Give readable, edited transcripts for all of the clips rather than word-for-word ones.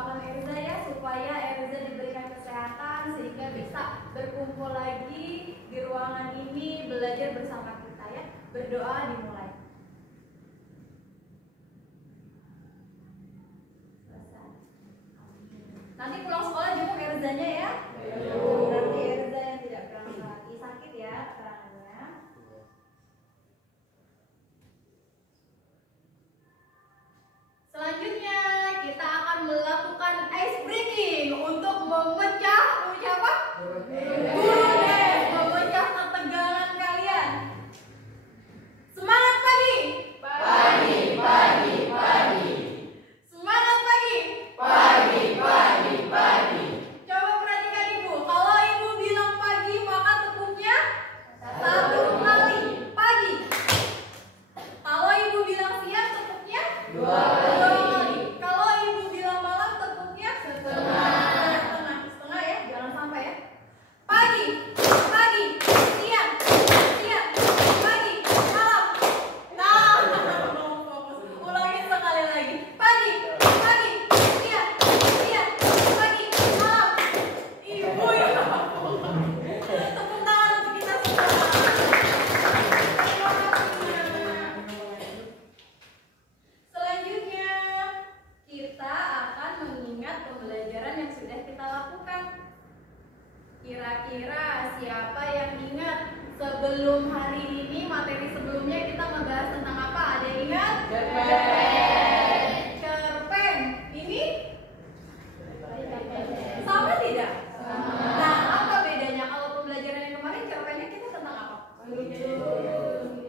mendoakan Erza ya, supaya Erza diberikan kesehatan sehingga bisa berkumpul lagi di ruangan ini belajar bersama kita ya. Berdoa dimulai. Nanti pulang sekolah jemput Erzanya ya. Nanti Erza yang tidak berangkat lagi sakit ya keterangannya. Selanjutnya kita akan melakukan ice breaking untuk memecah apa? Memecah ketegangan kalian. Semangat pagi. Pagi, pagi, pagi. Semangat pagi. Pagi, pagi, pagi. Coba perhatikan ibu. Kalau ibu bilang pagi maka tepuknya 1 kali pagi. Kalau ibu bilang siang tepuknya 2 kali. Kalau ibu bilang malam tepuknya setengah ya, jangan sampai ya. Pagi, pagi, siang, siang, pagi, malam. Nah, fokus. Ulangin sekali lagi. Pagi, pagi, siang, siang, pagi, malam. Ibu ya. Tepuk tangan untuk kita semua. Selanjutnya, kita akan mengingat pembelajaran yang sudah kita lakukan. Kira-kira siapa yang ingat sebelum hari ini, materi sebelumnya kita membahas tentang apa? Ada yang ingat? Cerpen. Ini? Sama tidak? Nah, apa bedanya? Kalau pembelajaran yang kemarin cerpennya kita tentang apa?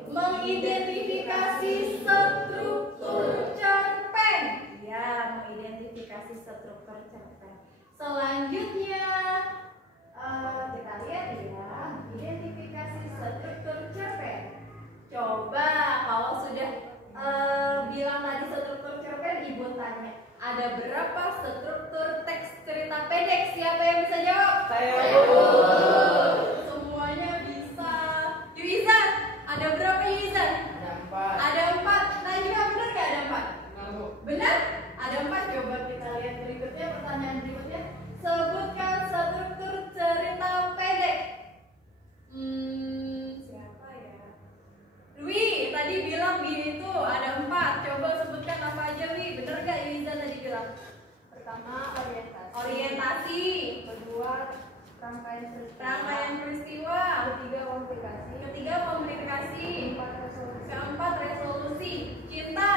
Mengidentifikasi struktur cerpen. Ya, mengidentifikasi struktur cerpen. Selanjutnya kita lihat ya, identifikasi struktur cerpen. Coba kalau sudah bilang tadi struktur cerpen, ibu tanya, ada berapa struktur teks cerita pendek? Siapa yang bisa jawab? Saya. Semuanya bisa. Yuizan, ada berapa Yuizan? Ada 4. Najwa, benar nggak ada 4? Benar? Ada 4. Coba kita lihat berikutnya, pertanyaan berikutnya. Sebutkan struktur cerita pendek. Siapa ya? Dwi, tadi bilang gini tuh ada 4. Coba sebutkan apa aja Wi. Bener nggak Yuizan tadi bilang? Pertama, Orientasi. kedua, Rangkaian peristiwa. Ketiga, komunikasi. Keempat, resolusi. Cinta.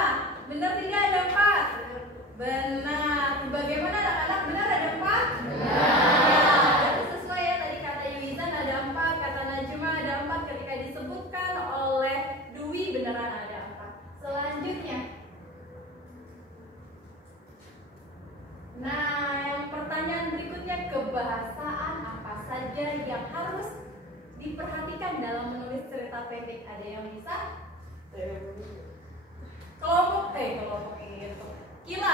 Benar tidak ada 4? Benar. Bagaimana anak-anak? Benar ada 4? Benar. Berarti sesuai ya, tadi kata Yuizan ada 4, kata Najma ada 4, ketika disebutkan oleh Dwi beneran ada 4. Selanjutnya, nah, yang pertanyaan berikutnya, kebahasaan apa saja yang harus diperhatikan dalam menulis cerita pendek? Ada yang bisa? Kelompok itu. Kila.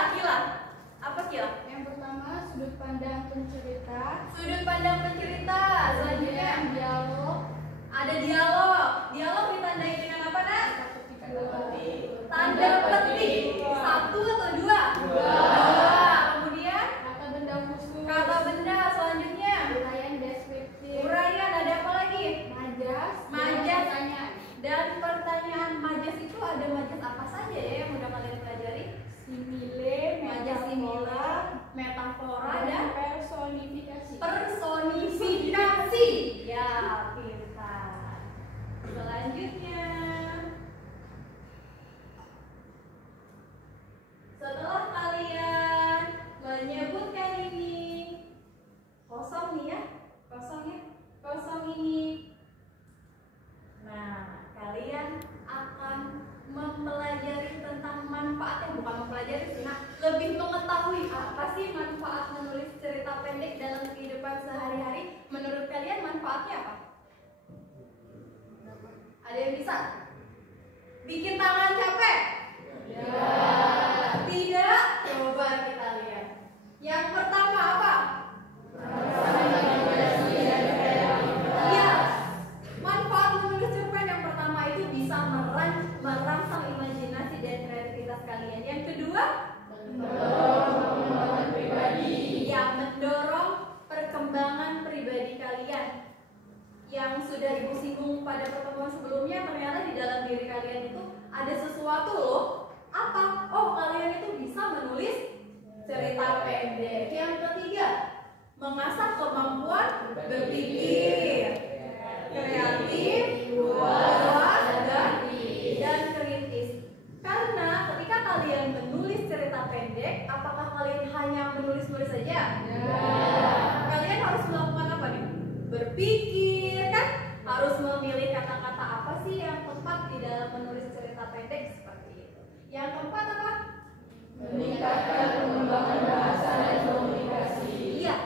Apa kila? Yang pertama, sudut pandang pencerita. Sudut pandang pencerita. Selanjutnya Dialog. ada dialog. Dialog ditandai dengan apa, Nak? Tanda petik. 1 atau 2? 2. Kemudian Kata benda khusus. kata benda. Selanjutnya Uraian deskriptif. uraian. Ada apa lagi? Majas. Majas. Pertanyaan. Dan pertanyaan majas itu ada majas apa saja ya yang udah kalian pelajari? Simile. Majas simila, metafora, dan personifikasi. personifikasi. Ya, pintar. Selanjutnya, setelah kalian menyebutkan ini, kosong nih ya, kosong ini. Nah, kalian akan mempelajari tentang manfaatnya, bukan mempelajari sih, nah, lebih mengetahui apa sih manfaat menulis cerita pendek dalam kehidupan sehari-hari. Menurut kalian manfaatnya apa? Ada yang bisa? Bikin tangan capek? Ya. Tidak? Coba kita lihat. Yang pertama apa? Iya. Manfaat menulis cerpen yang pertama itu bisa merangsang imajinasi dan kreativitas kalian. Yang kedua, sudah Ibu singgung pada pertemuan sebelumnya, ternyata di dalam diri kalian itu ada sesuatu loh. Apa? Oh, kalian itu bisa menulis cerita pendek. Yang ketiga, mengasah kemampuan berpikir kreatif, luas, dan kritis. Karena ketika kalian menulis cerita pendek, apakah kalian hanya menulis-nulis saja? Kalian harus melakukan apa nih? Berpikir kan? Harus memilih kata-kata apa sih yang tepat di dalam menulis cerita pendek seperti itu. Yang keempat apa? Meningkatkan pengembangan bahasa dan komunikasi. Iya.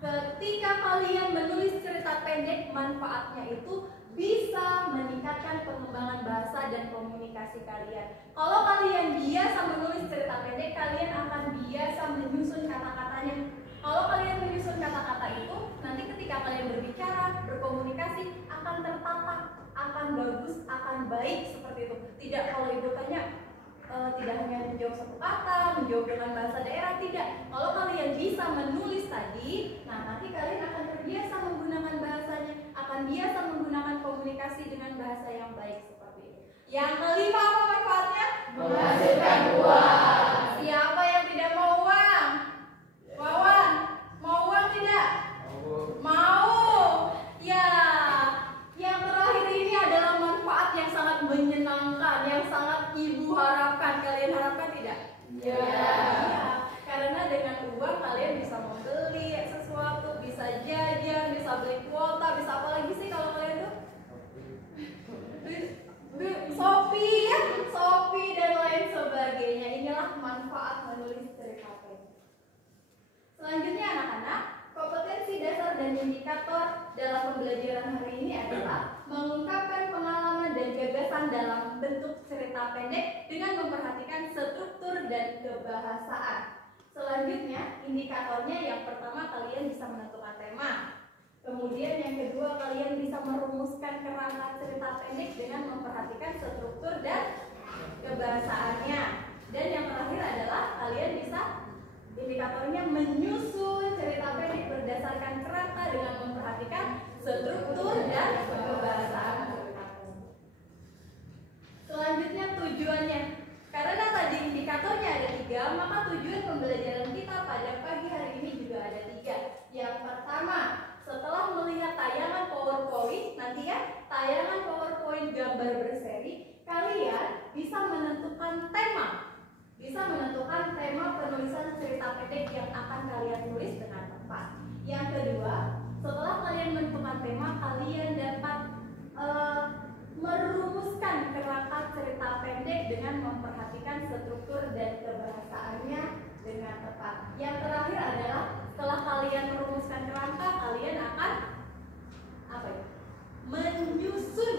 Ketika kalian menulis cerita pendek, manfaatnya itu bisa meningkatkan pengembangan bahasa dan komunikasi kalian. Kalau kalian biasa menulis cerita pendek, kalian akan biasa menyusun kata-katanya. Kalau kalian menyusun kata-kata itu, nanti ketika kalian berbicara, berkomunikasi akan tertata, akan bagus, akan baik seperti itu. Tidak kalau ibu tanya, tidak hanya menjawab satu kata, menjawab dengan bahasa daerah, tidak. Kalau kalian bisa menulis tadi, nah nanti kalian akan terbiasa menggunakan bahasanya, akan biasa menggunakan komunikasi dengan bahasa yang baik seperti itu. Yang kelima apa manfaatnya? Menghasilkan uang. Siapa yang tidak mau uang? Wawan, mau uang tidak? Mau. Ya, yang terakhir ini adalah manfaat yang sangat menyenangkan, yang sangat ibu harapkan. Kalian harapkan tidak? Ya. Ya, karena dengan uang kalian bisa membeli sesuatu, bisa jajan, bisa beli kuota, bisa apa lagi sih kalau kalian tuh? Shopee ya, Shopee dan lain sebagainya. Inilah manfaat menulis cerita pendek. Selanjutnya anak-anak, kompetensi dasar dan indikator dalam pembelajaran hari ini adalah mengungkapkan pengalaman dan gagasan dalam bentuk cerita pendek dengan memperhatikan struktur dan kebahasaan. Selanjutnya, indikatornya yang pertama kalian bisa menentukan tema. Kemudian yang kedua kalian bisa merumuskan kerangka cerita pendek dengan memperhatikan struktur dan kebahasaannya. Dan yang terakhir adalah kalian bisa indikatornya menyusun cerita pendek berdasarkan kerangka dengan memperhatikan struktur dan kebahasaan cerita pendek. Selanjutnya tujuannya. Karena tadi indikatornya ada 3, maka tujuan pembelajaran kita pada pagi hari ini juga ada 3. Yang pertama, setelah melihat tayangan PowerPoint, nanti ya, tayangan PowerPoint gambar berseri, kalian bisa menentukan tema. Bisa menentukan tema penulisan cerita pendek yang akan kalian tulis dengan tepat. Yang kedua, setelah kalian menentukan tema, kalian dapat merumuskan kerangka cerita pendek dengan memperhatikan struktur dan kebahasaannya dengan tepat. Yang terakhir adalah setelah kalian merumuskan kerangka, kalian akan apa ya? Menyusun.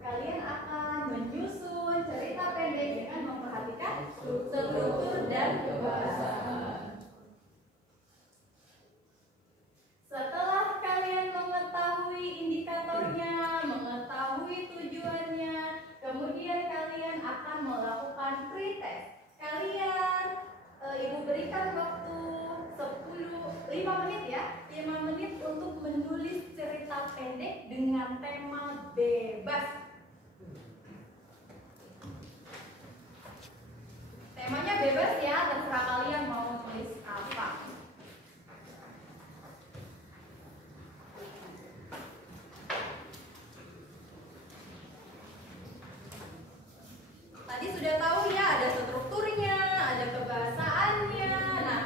Kalian akan menyusun cerita pendek dengan memperhatikan struktur dan kebahasaan. Setelah kalian mengetahui indikatornya, mengetahui tujuannya, kemudian kalian akan melakukan pretest. Kalian, ibu berikan waktu 5 menit ya, 5 menit untuk menulis cerita pendek dengan tema bebas. Temanya bebas ya, terserah kalian mau tulis apa. Tadi sudah tahu ya, ada strukturnya, ada kebahasaannya. Nah,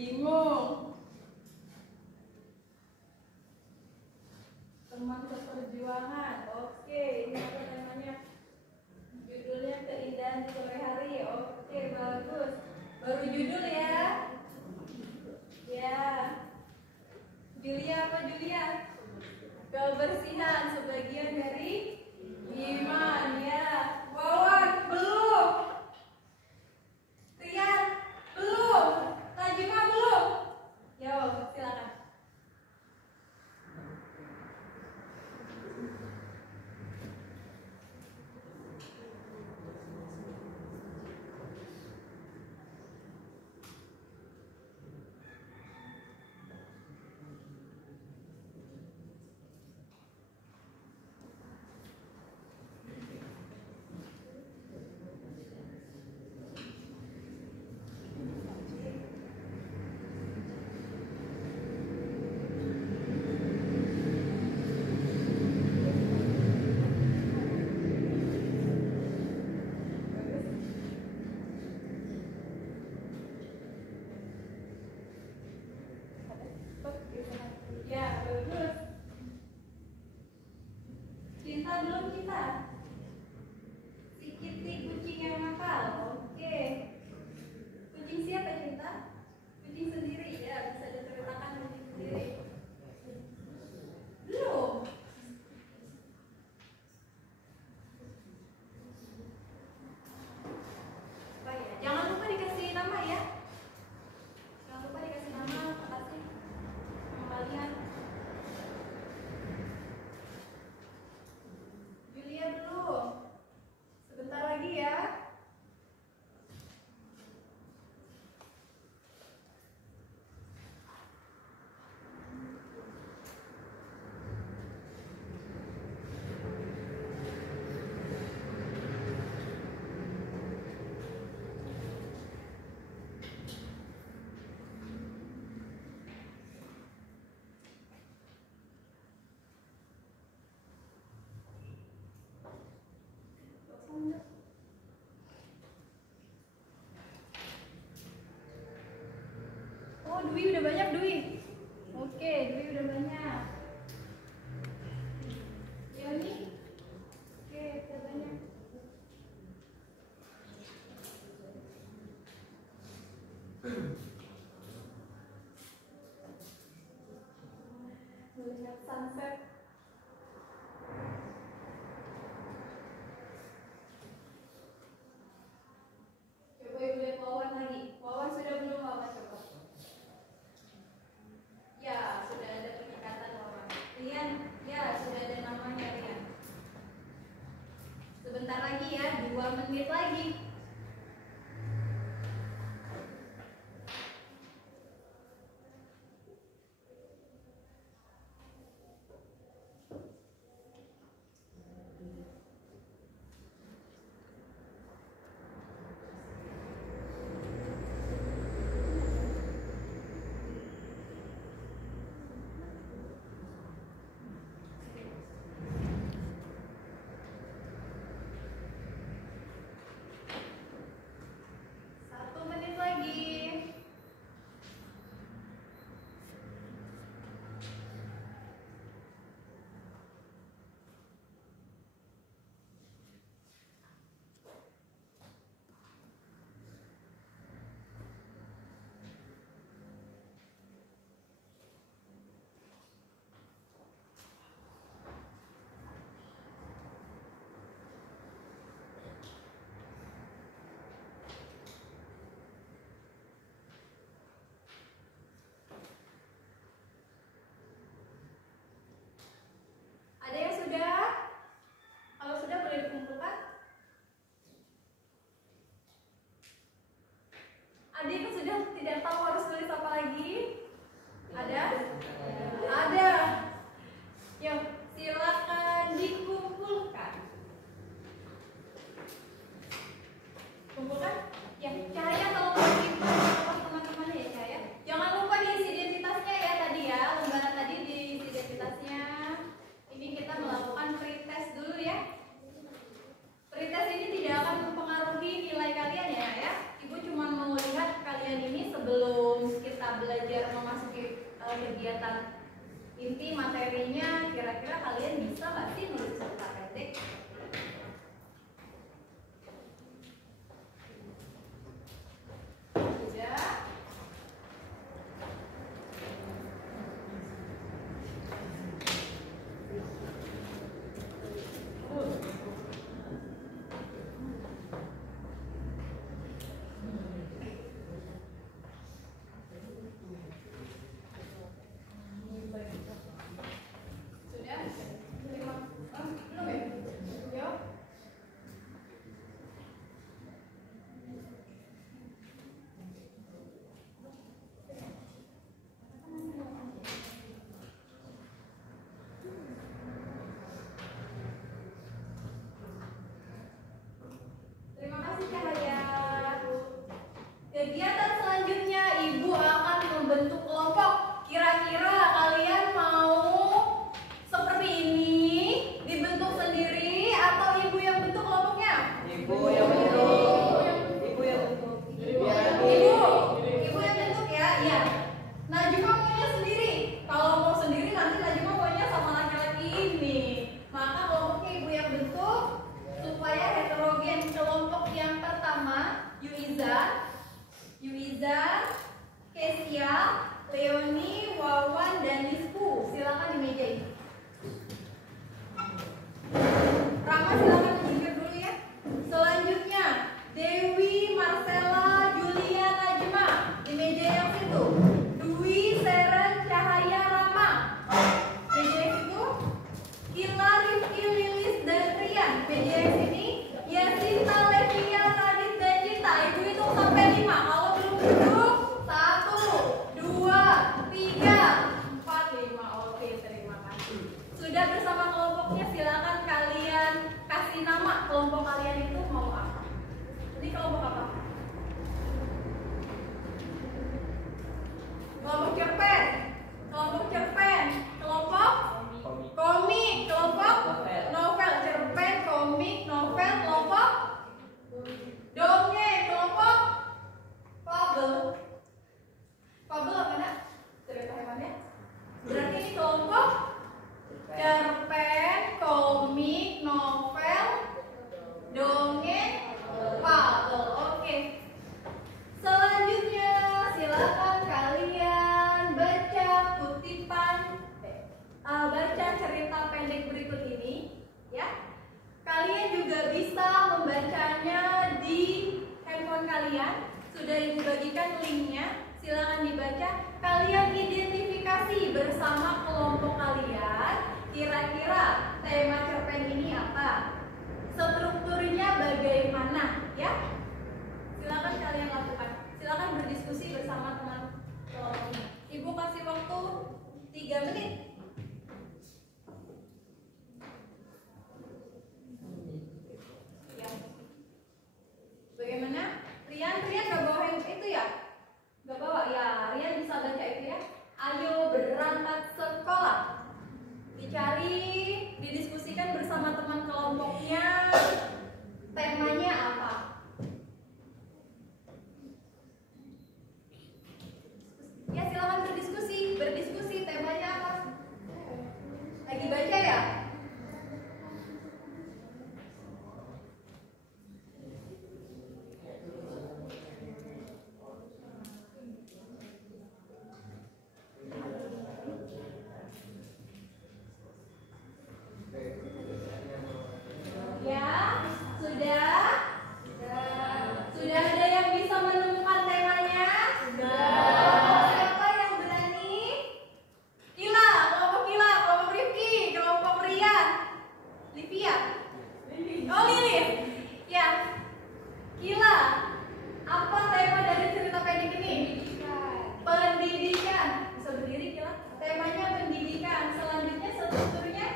Bingung. Teman seperjuangan. Oke, ini apa namanya? Judulnya Keindahan di Sore Hari. Oke, bagus. Baru judul ya. Ya. Julia apa Julia? Kebersihan sebagian dari iman ya. Wawan belum. Rian belum. Tajima belum. Yo, silakan. Ya, bagus. Cinta belum cinta? Si Kitty kucing yang nakal. Oke. Kucing siapa cinta? Kucing sendiri ya, bisa diceritakan kucing sendiri. Belum. Apa ya? Jangan lupa dikasih nama ya. Jangan lupa dikasih nama, kasih kembalian. Julia belum. Sebentar lagi ya. Oh, Dwi udah banyak, Dwi. Oke, Dwi udah banyak. Yoni. Oke, udah banyak. Melihat sunset. Coba ibu lihat Wawan lagi. Wawan sudah belum Wawan coba? Ya, sudah ada penyekatan Wawan. Rian, ya sudah ada namanya Rian. Sebentar lagi ya, 2 menit lagi. kegiatan inti materinya, kira-kira kalian bisa nggak sih nulis cerita pendek? Sudah? Sudah? Belum ya? Yuk. Terima kasih Cahaya. Kegiatan selanjutnya Ibu akan membentuk kelompok. Kira-kira kalian mau seperti ini, dibentuk sendiri atau Ibu yang bentuk kelompoknya? Ibu yang bentuk. Ibu yang bentuk. Ibu yang bentuk ya, iya. Najma maunya sendiri. Kalau mau sendiri nanti Najma maunya sama laki-laki ini. Maka kelompoknya Ibu yang bentuk supaya heterogen. Kelompok yang pertama Yuiza, Kesia, Leoni, Wawan, dan Nisku. Silakan di meja ini. Rama silakan menyingkir dulu ya. Selanjutnya Dewi, Marcella, Julia, Najma di meja yang situ. Dwi, Seren, Cahaya, Rama meja yang situ. Kila, Rifki, Lilis, dan Rian meja yang sini. Yasinta, Levia, Radit, dan Cinta. Ibu hitung sampai 5. Kalau belum duduk 1, 2, 3, 4, 5. Oke, terima kasih. Sudah bersama kelompoknya, silakan kalian kasih nama kelompok kalian itu mau apa. Ini kelompok apa? Kelompok cerpen, kelompok cerpen, kelompok komik, kelompok novel, cerpen, komik, novel, kelompok dongeng, kelompok fabel. Fabel apa nak? Cerita hewannya. Berarti ini kelompok cerpen, komik, novel, dongeng, fabel. Oke. Selanjutnya silakan kalian baca kutipan, baca cerita pendek berikut ini, ya. Kalian juga bisa membacanya di handphone kalian. Sudah Ibu bagikan linknya. Silakan dibaca. Kalian identifikasi bersama kelompok kalian. Kira-kira tema cerpen ini apa? Strukturnya bagaimana? Ya. Silakan kalian lakukan. Silakan berdiskusi bersama teman kelompoknya. Ibu kasih waktu 3 menit. Ya. Bagaimana? Rian gak bawa itu ya? Gak bawa ya. Rian bisa baca itu ya. Ayo berangkat sekolah. Dicari, didiskusikan bersama teman kelompoknya. Temanya apa? Ya silakan berdiskusi temanya apa? Lagi baca ya? Ya, sudah ada yang bisa menemukan temanya? Siapa yang berani? Kelompok Rifki, kelompok Rian, Livia, oh Lilis, ya. Kila, apa tema dari cerita pendek ini? Pendidikan. Bisa berdiri Kila? Temanya pendidikan. Selanjutnya strukturnya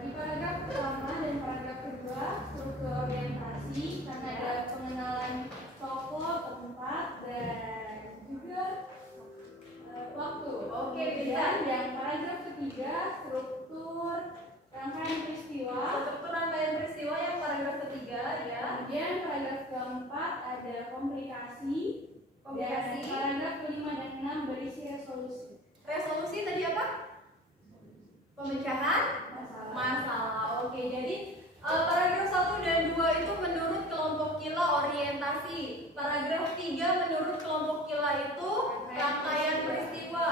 Di paragraf pertama dan paragraf kedua struktur orientasi, karena ada pengenalan tokoh, tempat, dan juga waktu. Oke, Dan yang paragraf ketiga struktur rangkaian peristiwa. struktur rangkaian peristiwa yang paragraf ketiga ya. Kemudian paragraf keempat ada komplikasi. Dan paragraf kelima dan enam berisi resolusi. Resolusi tadi apa? Pemecahan masalah. Oke, jadi paragraf 1 dan 2 itu menurut kelompok Kila orientasi. Paragraf 3 menurut kelompok Kila itu rangkaian peristiwa.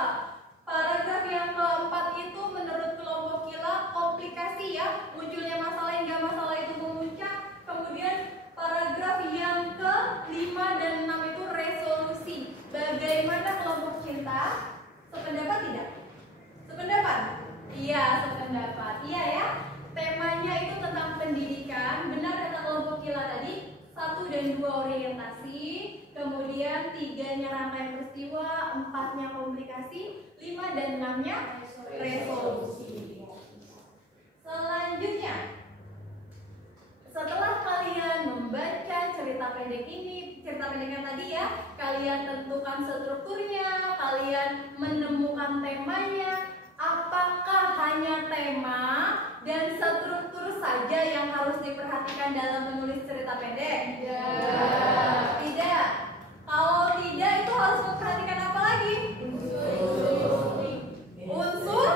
Paragraf yang keempat itu menurut kelompok Kila komplikasi ya, munculnya masalah hingga masalah itu memuncak. Kemudian paragraf yang ke-5 dan 6 itu resolusi. Bagaimana kelompok cinta? Sependapat tidak? Sependapat? Iya, sependapat. Iya ya. Temanya itu tentang pendidikan. Benar kata kelompok Kila tadi. 1 dan 2 orientasi, kemudian 3-nya rangkaian peristiwa, 4-nya komplikasi, 5 dan 6-nya resolusi. Selanjutnya, setelah kalian membaca cerita pendek ini, cerita pendeknya tadi ya, kalian tentukan strukturnya, kalian menemukan temanya. Apakah hanya tema dan struktur saja yang harus diperhatikan dalam menulis cerita pendek? Tidak. Kalau tidak, itu harus memperhatikan apa lagi? Unsur?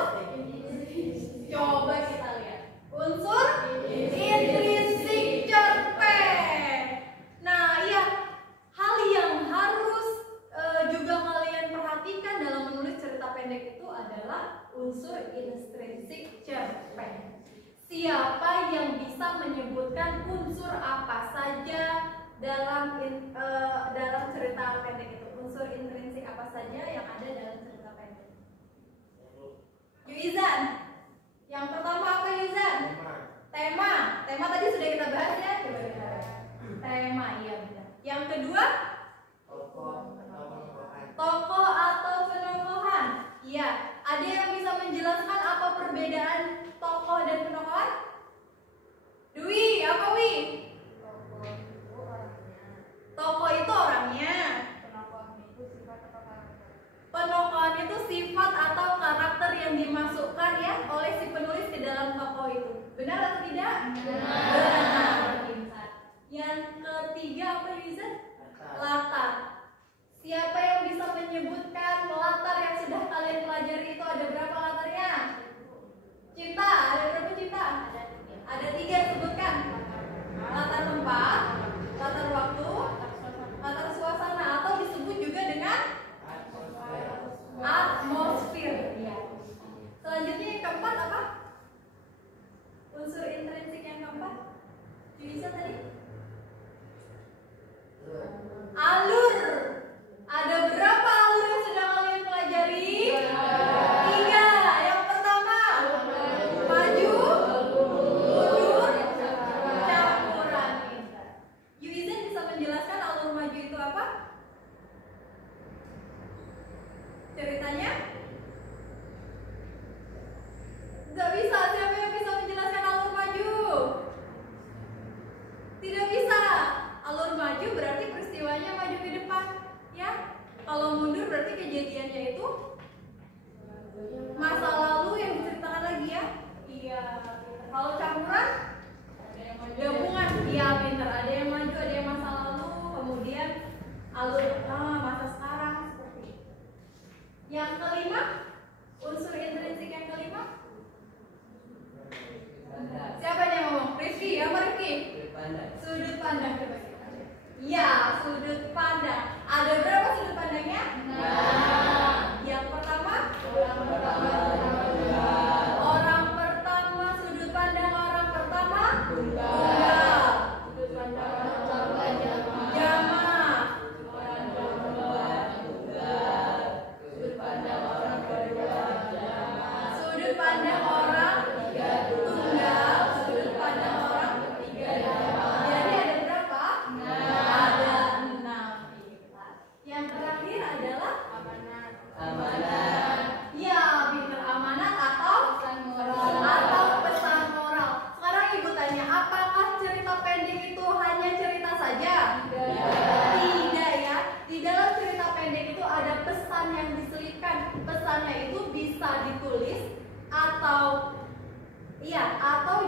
Coba kita lihat. Unsur intrinsik cerpen. Nah, iya, hal yang harus juga kalian perhatikan dalam menulis cerita pendek itu adalah unsur intrinsik cerpen. Siapa yang bisa menyebutkan unsur apa saja dalam cerita pendek itu? Unsur intrinsik apa saja yang ada dalam cerita pendek? Yuizan. Yang pertama apa Yuizan? Tema. Tema tadi sudah kita bahas ya. Coba kita bahas. Tema, iya benar. Yang kedua? Tokoh atau penokohan. Iya. Ada yang bisa menjelaskan apa perbedaan tokoh dan penokohan? Dwi, apa Wi? Tokoh itu orangnya. Penokohan itu sifat atau karakter yang dimasukkan ya oleh si penulis ke dalam tokoh itu. Benar atau tidak? Benar. Yang ketiga apa Yuzan? Latar. Siapa yang bisa menyebutkan latar yang sudah kalian pelajari itu ada berapa latarnya? Cinta, ada berapa cinta? Ada 3, sebutkan. Latar tempat, latar waktu, latar suasana, atau disebut juga dengan atmosfer. Ya. Selanjutnya yang keempat apa? Unsur intrinsik yang keempat bisa tadi? Alur. Ada berapa alur yang sudah kalian pelajari? 3. Yang pertama maju, mundur, campuran. Yuizan bisa menjelaskan alur maju itu apa? Ceritanya? Gak bisa. Siapa yang bisa menjelaskan alur maju? Tidak bisa. Alur maju berarti peristiwanya maju ke depan, ya. Kalau mundur berarti kejadiannya itu masa lalu yang diceritakan lagi ya. Iya. Kalau campuran gabungan, iya pintar. Ada yang maju, ada yang masa lalu, kemudian alur masa sekarang seperti itu. Yang kelima, unsur intrinsik yang kelima. Siapa yang ngomong? Rifki, apa Rifki? Sudut pandang. Coba kita lihat. Iya, sudut pandang. Ada berapa sudut pandangnya? Yang pertama? Orang pertama, sudut pandang orang pertama? Tunggal. Sudut pandang orang pertama? Jamaah. Sudut pandang orang kedua? Sudut pandang orang tunggal. Sudut pandang orang ketiga? Jadi ada berapa? Ada 6. Yang terakhir adalah amanat. Ya, pinter. Amanat atau pesan moral. Sekarang ibu tanya, apakah cerita pendek itu hanya cerita saja? Tidak ya. Di dalam cerita pendek itu ada pesan yang diselipkan. Pesannya itu bisa ditulis atau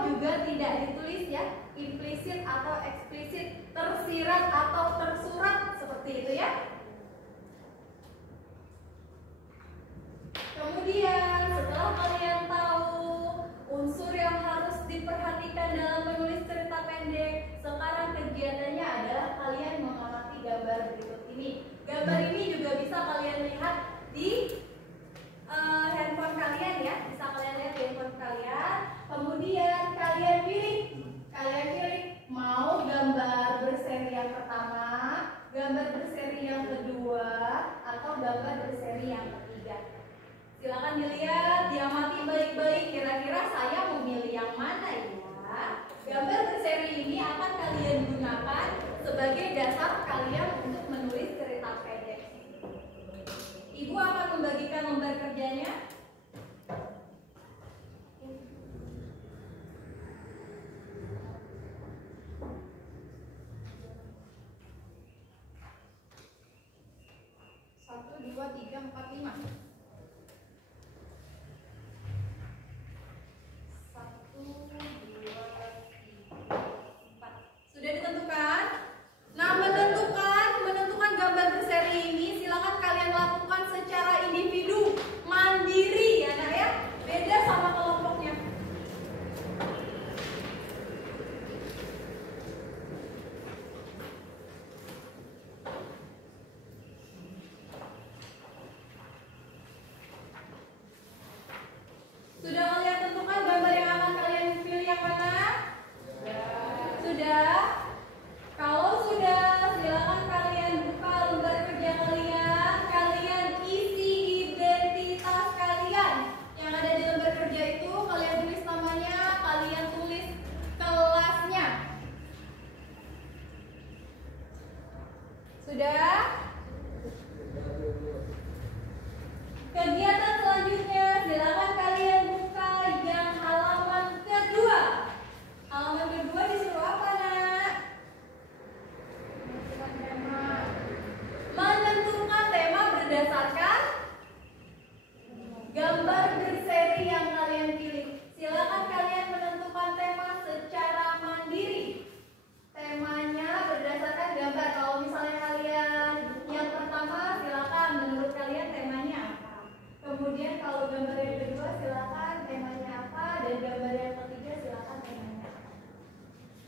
juga tidak ditulis ya, implisit atau eksplisit, tersirat atau tersurat, seperti itu ya. Gambar ini juga bisa kalian lihat di handphone kalian ya, bisa kalian lihat di handphone kalian. Kemudian kalian pilih mau gambar berseri yang pertama, gambar berseri yang kedua, atau gambar berseri yang ketiga. Silakan dilihat, diamati baik-baik. Kira-kira saya mau milih yang mana ya? Gambar berseri ini akan kalian gunakan sebagai dasar kalian untuk menulis cerita pendek. Ibu akan membagikan lembar kerjanya. Satu, dua, tiga, empat, lima. Satu, dua, tiga, empat. Sudah ditentukan? Nah, menentukan gambar berseri ini silakan kalian lakukan secara individu, mandiri ya nak ya. Beda sama kelompoknya. Sudah kalian tentukan gambar yang akan kalian pilih yang mana? Sudah? Kalau sudah, silakan kalian buka lembar kerja kalian. Kalian isi identitas kalian. Yang ada di lembar kerja itu kalian tulis namanya, kalian tulis kelasnya. Sudah? Kegiatan selanjutnya, silakan kalian buka yang halaman kedua. Halaman kedua disuruh apa nak? Menentukan tema berdasarkan gambar berseri yang kalian pilih. Silakan kalian menentukan tema secara mandiri. Temanya berdasarkan gambar. Kalau misalnya kalian yang pertama, silakan menurut kalian temanya apa. Kemudian kalau gambar yang kedua, silakan temanya apa. Dan gambar yang ketiga, silakan temanya apa.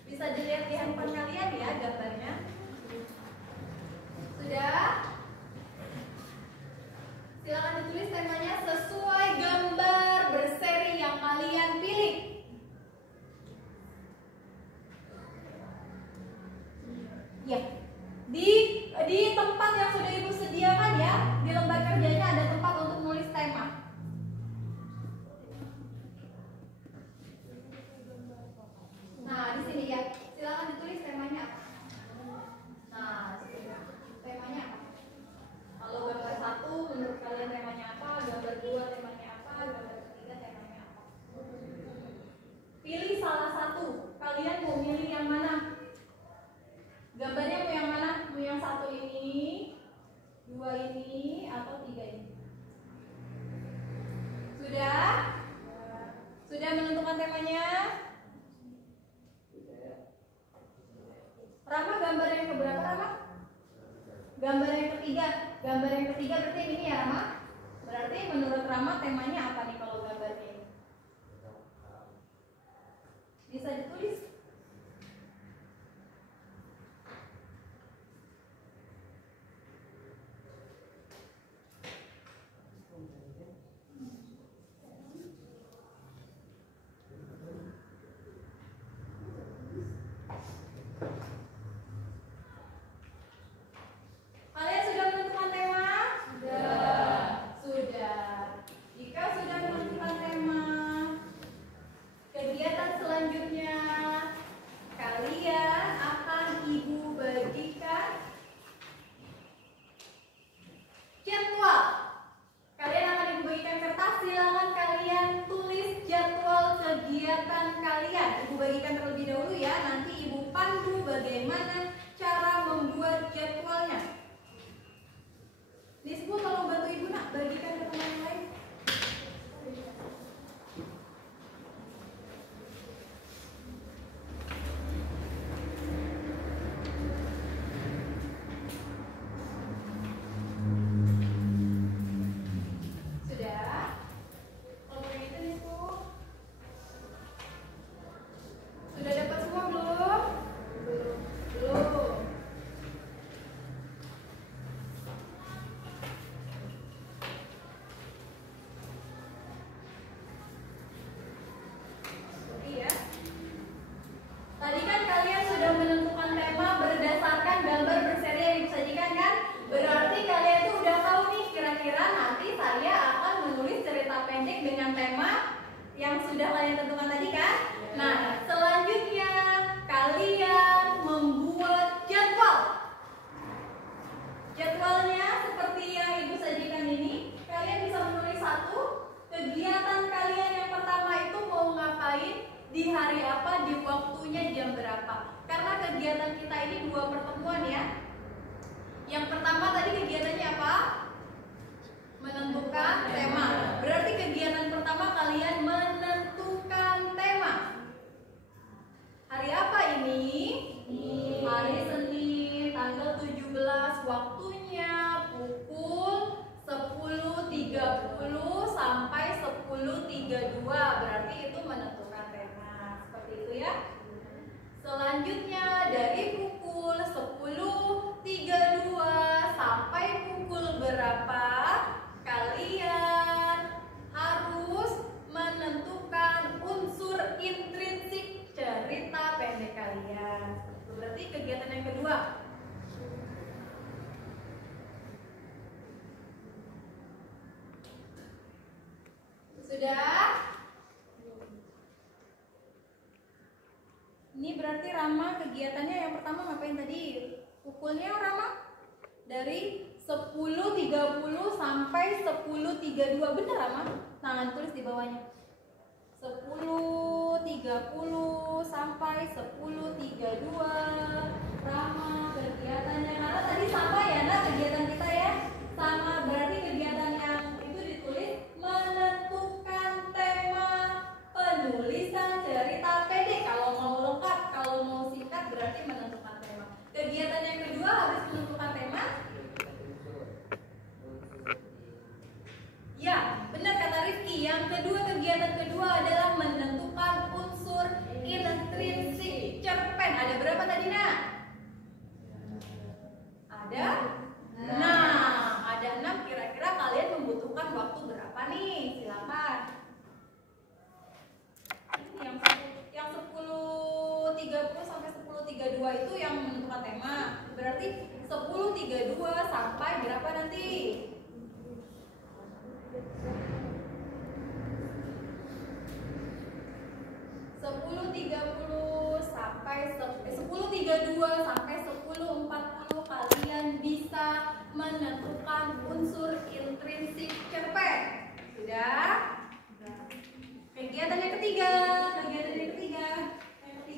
Bisa dilihat di handphone kalian ya gambarnya. Sudah? Silakan ditulis temanya sesuai gambar berseri yang kalian pilih. Ya, di tempat yang sudah ibu sediakan ya, di lembar kerjanya ada tempat untuk nulis tema. Nah, di sini ya, silakan ditulis temanya apa. Nah, temanya apa? Kalau gambar satu menurut kalian temanya apa? Gambar dua temanya apa? Gambar ketiga temanya apa? Pilih salah satu. Kalian mau milih yang mana? Gambarnya mau yang mana? Mau yang satu ini, dua ini, atau tiga ini? Sudah? Sudah menentukan temanya? Rama, gambar yang keberapa Rama? Gambar yang ketiga. Gambar yang ketiga berarti ini ya Rama? Berarti menurut Rama temanya apa nih kalau gambarnya ini? Bisa ditulis? Kalian sudah menentukan tema? Sudah. Jika sudah menentukan waktunya pukul 10.30 sampai 10.32, berarti itu menentukan tema. Seperti itu ya. Selanjutnya dari pukul 10.32 sampai pukul berapa, kalian harus menentukan unsur intrinsik cerita pendek kalian. Berarti kegiatan yang kedua. Sudah? Ini berarti Rama kegiatannya yang pertama ngapain tadi? Pukulnya Rama dari 10.30 sampai 10.32, bener Rama? Tangan tulis di bawahnya. 10.30 sampai 10.32 Rama kegiatannya, karena tadi sama ya nak kegiatan kita ya, sama, berarti kegiatan yang itu ditulis menentukan tema penulisan cerita pendek. Kalau mau lengkap, kalau mau singkat berarti menentukan tema. Kegiatan yang kedua habis menentukan tema, ya benar kata Rifki, yang kedua kegiatan kedua adalah menentukan unsur intrinsik cerpen. Ada berapa tadi nak? Ada 6. Ada 6, kira-kira kalian membutuhkan waktu berapa nih? Silakan. Yang 10.30 sampai 10.32 itu yang menentukan tema. Berarti 10.32 sampai berapa nanti? 10.32 sampai 10.40 kalian bisa menentukan unsur intrinsik cerpen. Sudah? Kegiatan yang ketiga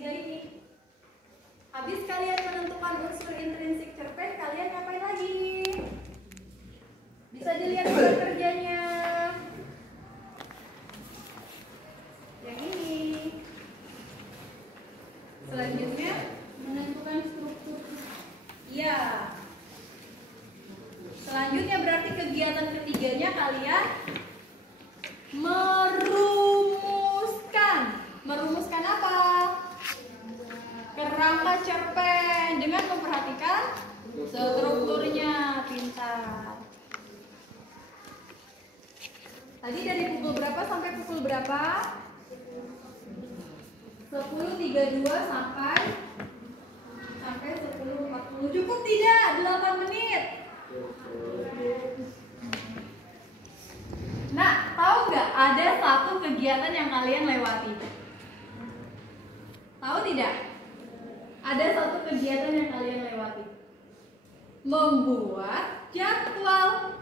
ini. Habis kalian menentukan unsur intrinsik cerpen, kalian ngapain lagi? Bisa dilihat program kerjanya. Yang ini. Selanjutnya Menentukan struktur. iya. Selanjutnya berarti kegiatan ketiganya kalian merumuskan apa? Kerangka cerpen dengan memperhatikan strukturnya. Pintar. Tadi dari pukul berapa sampai pukul berapa? 10.32 sampai 10.40. Cukup tidak? 8 menit. Nah, tahu nggak ada satu kegiatan yang kalian lewati? Tahu tidak? Ada satu kegiatan yang kalian lewati. Membuat jadwal.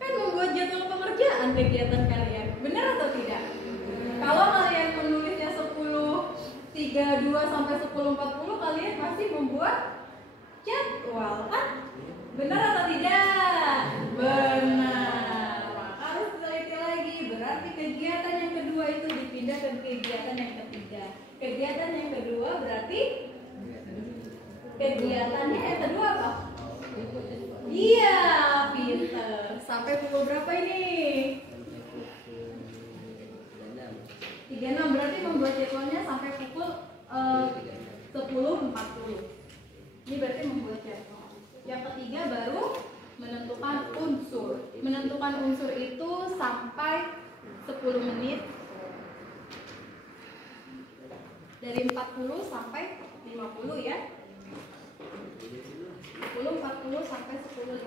Kan membuat jadwal pengerjaan kegiatan kalian. Benar atau tidak? Kalau kalian menulisnya 10.32 sampai 10.40, kalian pasti membuat jadwal kan? Benar atau tidak? Benar. Maka harus teliti lagi. Berarti kegiatan yang kedua itu dipindah ke kegiatan yang ketiga. Kegiatan yang kedua berarti kegiatannya yang kedua apa? Iya, pinter. Sampai pukul berapa ini? 36, berarti membuat jadwalnya sampai pukul 10.40. Ini berarti membuat jadwal. Yang ketiga baru menentukan unsur. Menentukan unsur itu sampai 10 menit. Dari 40 sampai 50 ya. 10.40 sampai 10.50.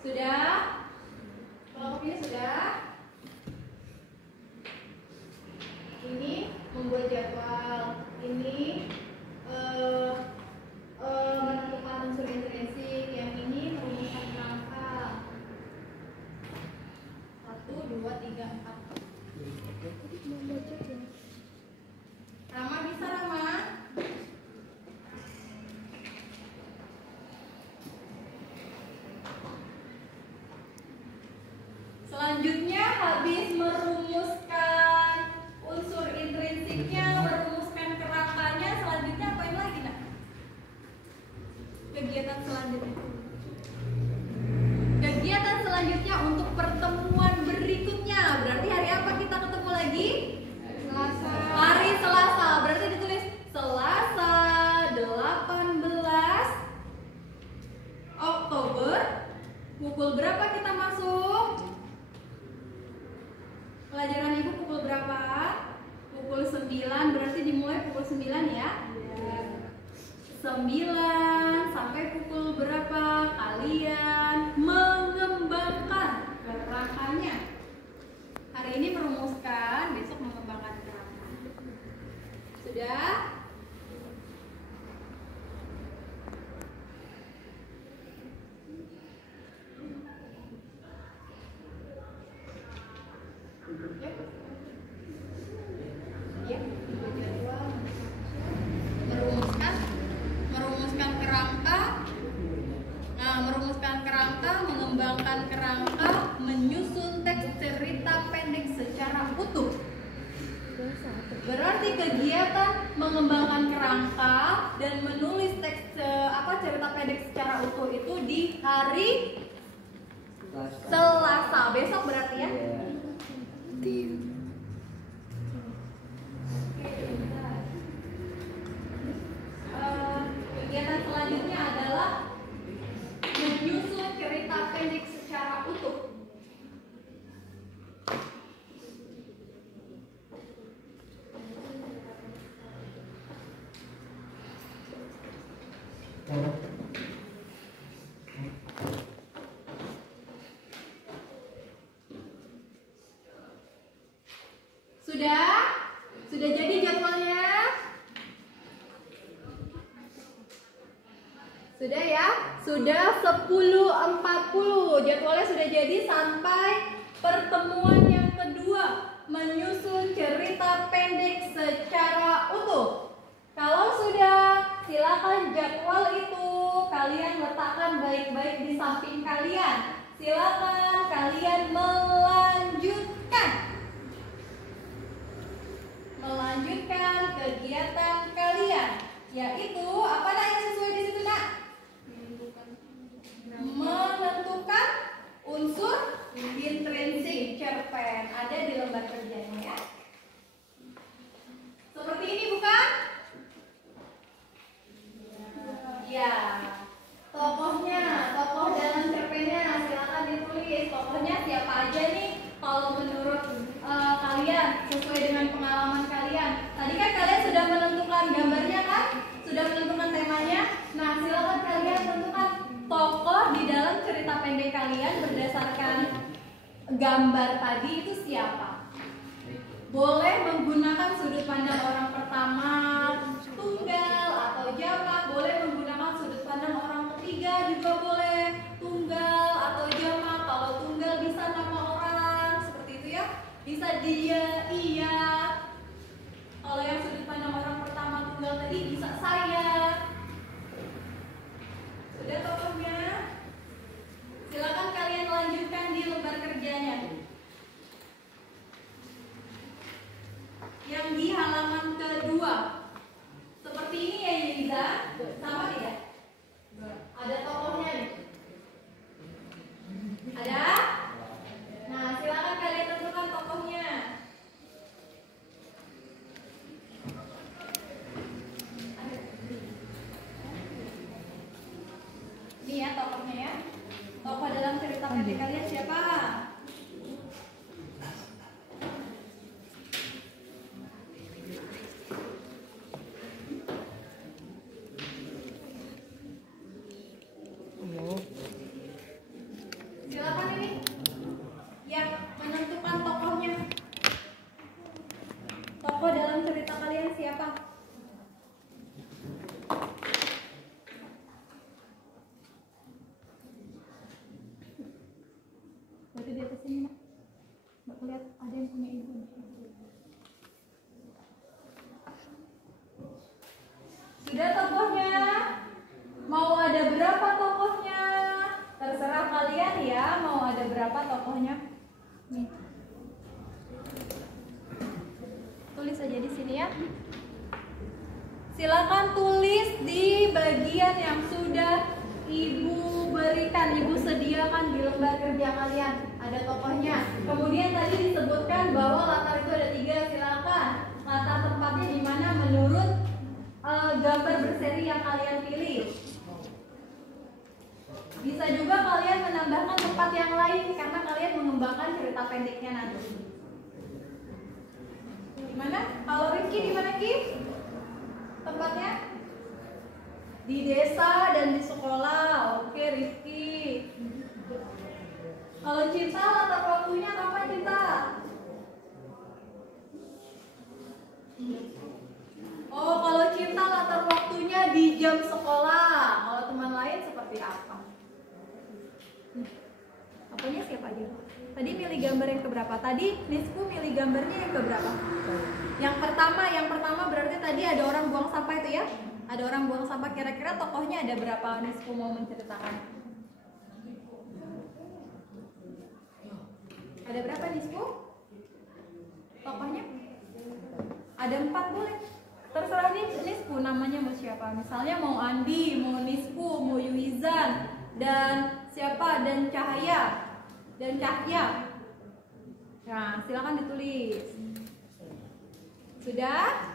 Sudah? Kelompoknya sudah? Ini membuat jadwal, ini menentukan unsur intrinsik, yang ini merumuskan kerangka. 1, 2, 3, 4. Rama bisa Rama? Selanjutnya habis merumuskan unsur intrinsiknya, merumuskan kerangkanya, selanjutnya apain lagi nak? kegiatan selanjutnya. Kegiatan selanjutnya untuk pertemuan berikutnya. Berarti hari apa kita ketemu lagi? Selasa. Hari Selasa. Berarti ditulis Selasa 18 Oktober. Pukul berapa kita masuk? Pelajaran ibu pukul berapa? Pukul 9. Berarti dimulai pukul 9 ya? 9 sampai pukul berapa kalian mengembangkan kerangkanya? Hari ini merumuskan, besok mengembangkan kerangka. Sudah? Ya, merumuskan kerangka. Nah, merumuskan kerangka, mengembangkan kerangka, menyusun teks cerita pendek secara utuh. Berarti kegiatan mengembangkan kerangka dan menulis teks cerita pendek secara utuh itu di hari Selasa. Besok berarti ya? Kegiatan selanjutnya adalah menyusun cerita pendek secara utuh. Sudah jadi jadwalnya? Sudah ya? Sudah 10.40. Jadwalnya sudah jadi sampai pertemuan yang kedua, menyusun cerita pendek secara utuh. Kalau sudah, silakan jadwal itu kalian letakkan baik-baik di samping kalian. Silakan kalian melanjutkan kegiatan kalian, yaitu apa yang sesuai di situ, Nak? Menentukan unsur intrinsik cerpen, ada di lembar kerjanya ya. Seperti ini bukan? Ya. Tokohnya, tokoh dalam cerpennya silakan ditulis. Tokohnya siapa aja nih? Kalau menurut kalian sesuai dengan pengalaman kalian. Tadi kan kalian sudah menentukan gambarnya kan? Sudah menentukan temanya. Nah, silakan kalian tentukan tokoh di dalam cerita pendek kalian berdasarkan gambar tadi itu siapa. Boleh menggunakan sudut pandang orang pertama, tunggal atau jamak. Boleh menggunakan sudut pandang orang ketiga juga boleh, tunggal atau jamak. Kalau tunggal bisa nama orang, seperti itu ya. Bisa dia, iya. Kalau yang sudut pandang orang pertama tunggal tadi bisa saya. Sudah tokohnya? Silakan kalian lanjutkan di lembar kerjanya. Yang di halaman kedua. Seperti ini ya Yeliza, sama tidak? Ada tokohnya nih. Ada? Nah, silakan kalian tentukan tokohnya. Ini ya tokohnya ya. Tokoh dalam cerita pendek kalian siapa? Silakan ini yang menentukan tokohnya. Tokoh dalam cerita kalian siapa? Berarti di atas ini, Mbak lihat ada yang punya info. Sudah tokohnya? Mau ada berapa tokohnya? Terserah kalian ya, mau ada berapa tokohnya. Nih. Tulis aja di sini ya. Silakan tulis di bagian yang sudah kan di lembar kerja kalian ada tokohnya. Kemudian tadi disebutkan bahwa latar itu ada 3. Silakan latar tempatnya di mana menurut gambar berseri yang kalian pilih. Bisa juga kalian menambahkan tempat yang lain karena kalian mengembangkan cerita pendeknya nanti. Gimana? Kalau Rifki di mana, Ki? Tempatnya? Di desa dan di sekolah. Oke, Rifki. Kalau Cinta, latar waktunya kapan, Cinta? Oh, kalau Cinta latar waktunya di jam sekolah. Kalau teman lain seperti apa? Apanya siapa aja? Tadi milih gambar yang keberapa? Tadi Nisku milih gambarnya yang keberapa? Yang pertama berarti tadi ada orang buang sampah itu ya? Ada orang buang sampah, kira-kira tokohnya ada berapa Nisku mau menceritakan? Ada berapa Nisku? Tokohnya? Ada 4 boleh. Terserah Nisku namanya mau siapa. Misalnya mau Andi, mau Nisku, mau Yuizan, dan siapa? Dan Cahaya. Dan Cahya. Nah, silakan ditulis. Sudah?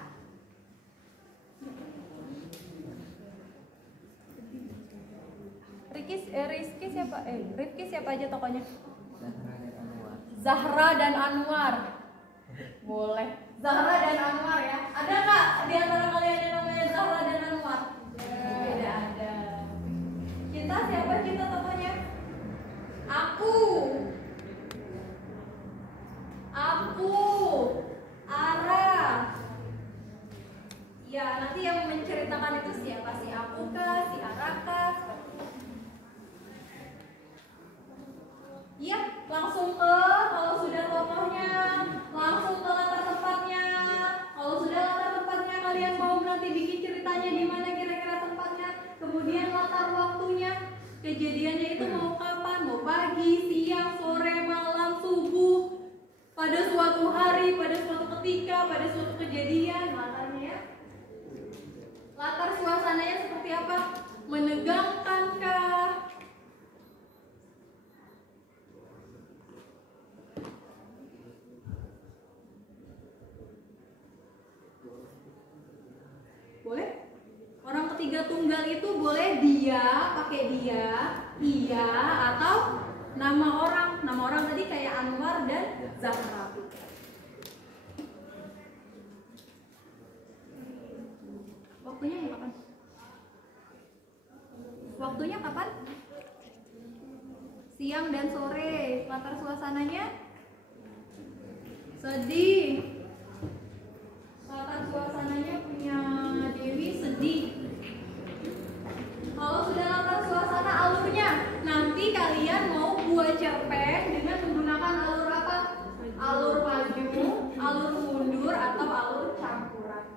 Rizky siapa? Rifki siapa aja tokonya? Zahra dan Anwar. Boleh. Zahra dan Anwar ya. Ada nggak di antara kalian yang namanya Zahra dan Anwar? Tidak ada. Cinta siapa Cinta tokonya? Aku. Ara. Ya, nanti yang menceritakan itu siapa? Si aku kah? Si Ara kah? Iya, langsung ke kalau sudah tokohnya, langsung ke latar tempatnya. Kalau sudah latar tempatnya, kalian mau nanti bikin ceritanya di mana kira-kira tempatnya. Kemudian latar waktunya, kejadiannya itu mau kapan? Mau pagi, siang, sore, malam, subuh, pada suatu hari, pada suatu ketika, pada suatu kejadian. Latarnya ya. Latar suasananya seperti apa? Menegangkankah? Boleh? Orang ketiga tunggal itu boleh dia, pakai dia, iya, atau nama orang. Nama orang tadi kayak Anwar dan Zahra. Waktunya mau kapan? Waktunya kapan? Siang dan sore. Latar suasananya sedih. Latar suasananya punya Dewi sedih. Kalau sudah latar suasana alurnya, nanti kalian mau buat cerpen dengan menggunakan alur apa? Alur maju, alur mundur, atau alur campuran.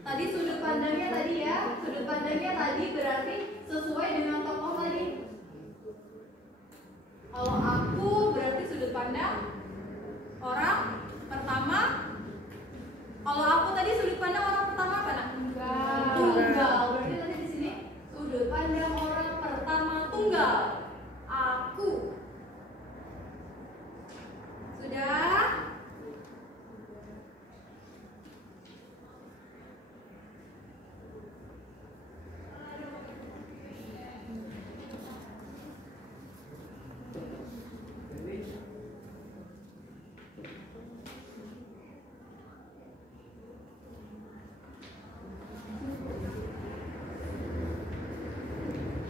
Tadi sudut pandangnya tadi ya, sudut pandangnya tadi berarti sesuai dengan tokoh tadi. Kalau aku berarti sudut pandang orang pertama. Kalau aku tadi sudut pandang orang pertama apa nak? Tunggal. Berarti tadi di sini sudut pandang orang pertama tunggal. Aku. Sudah?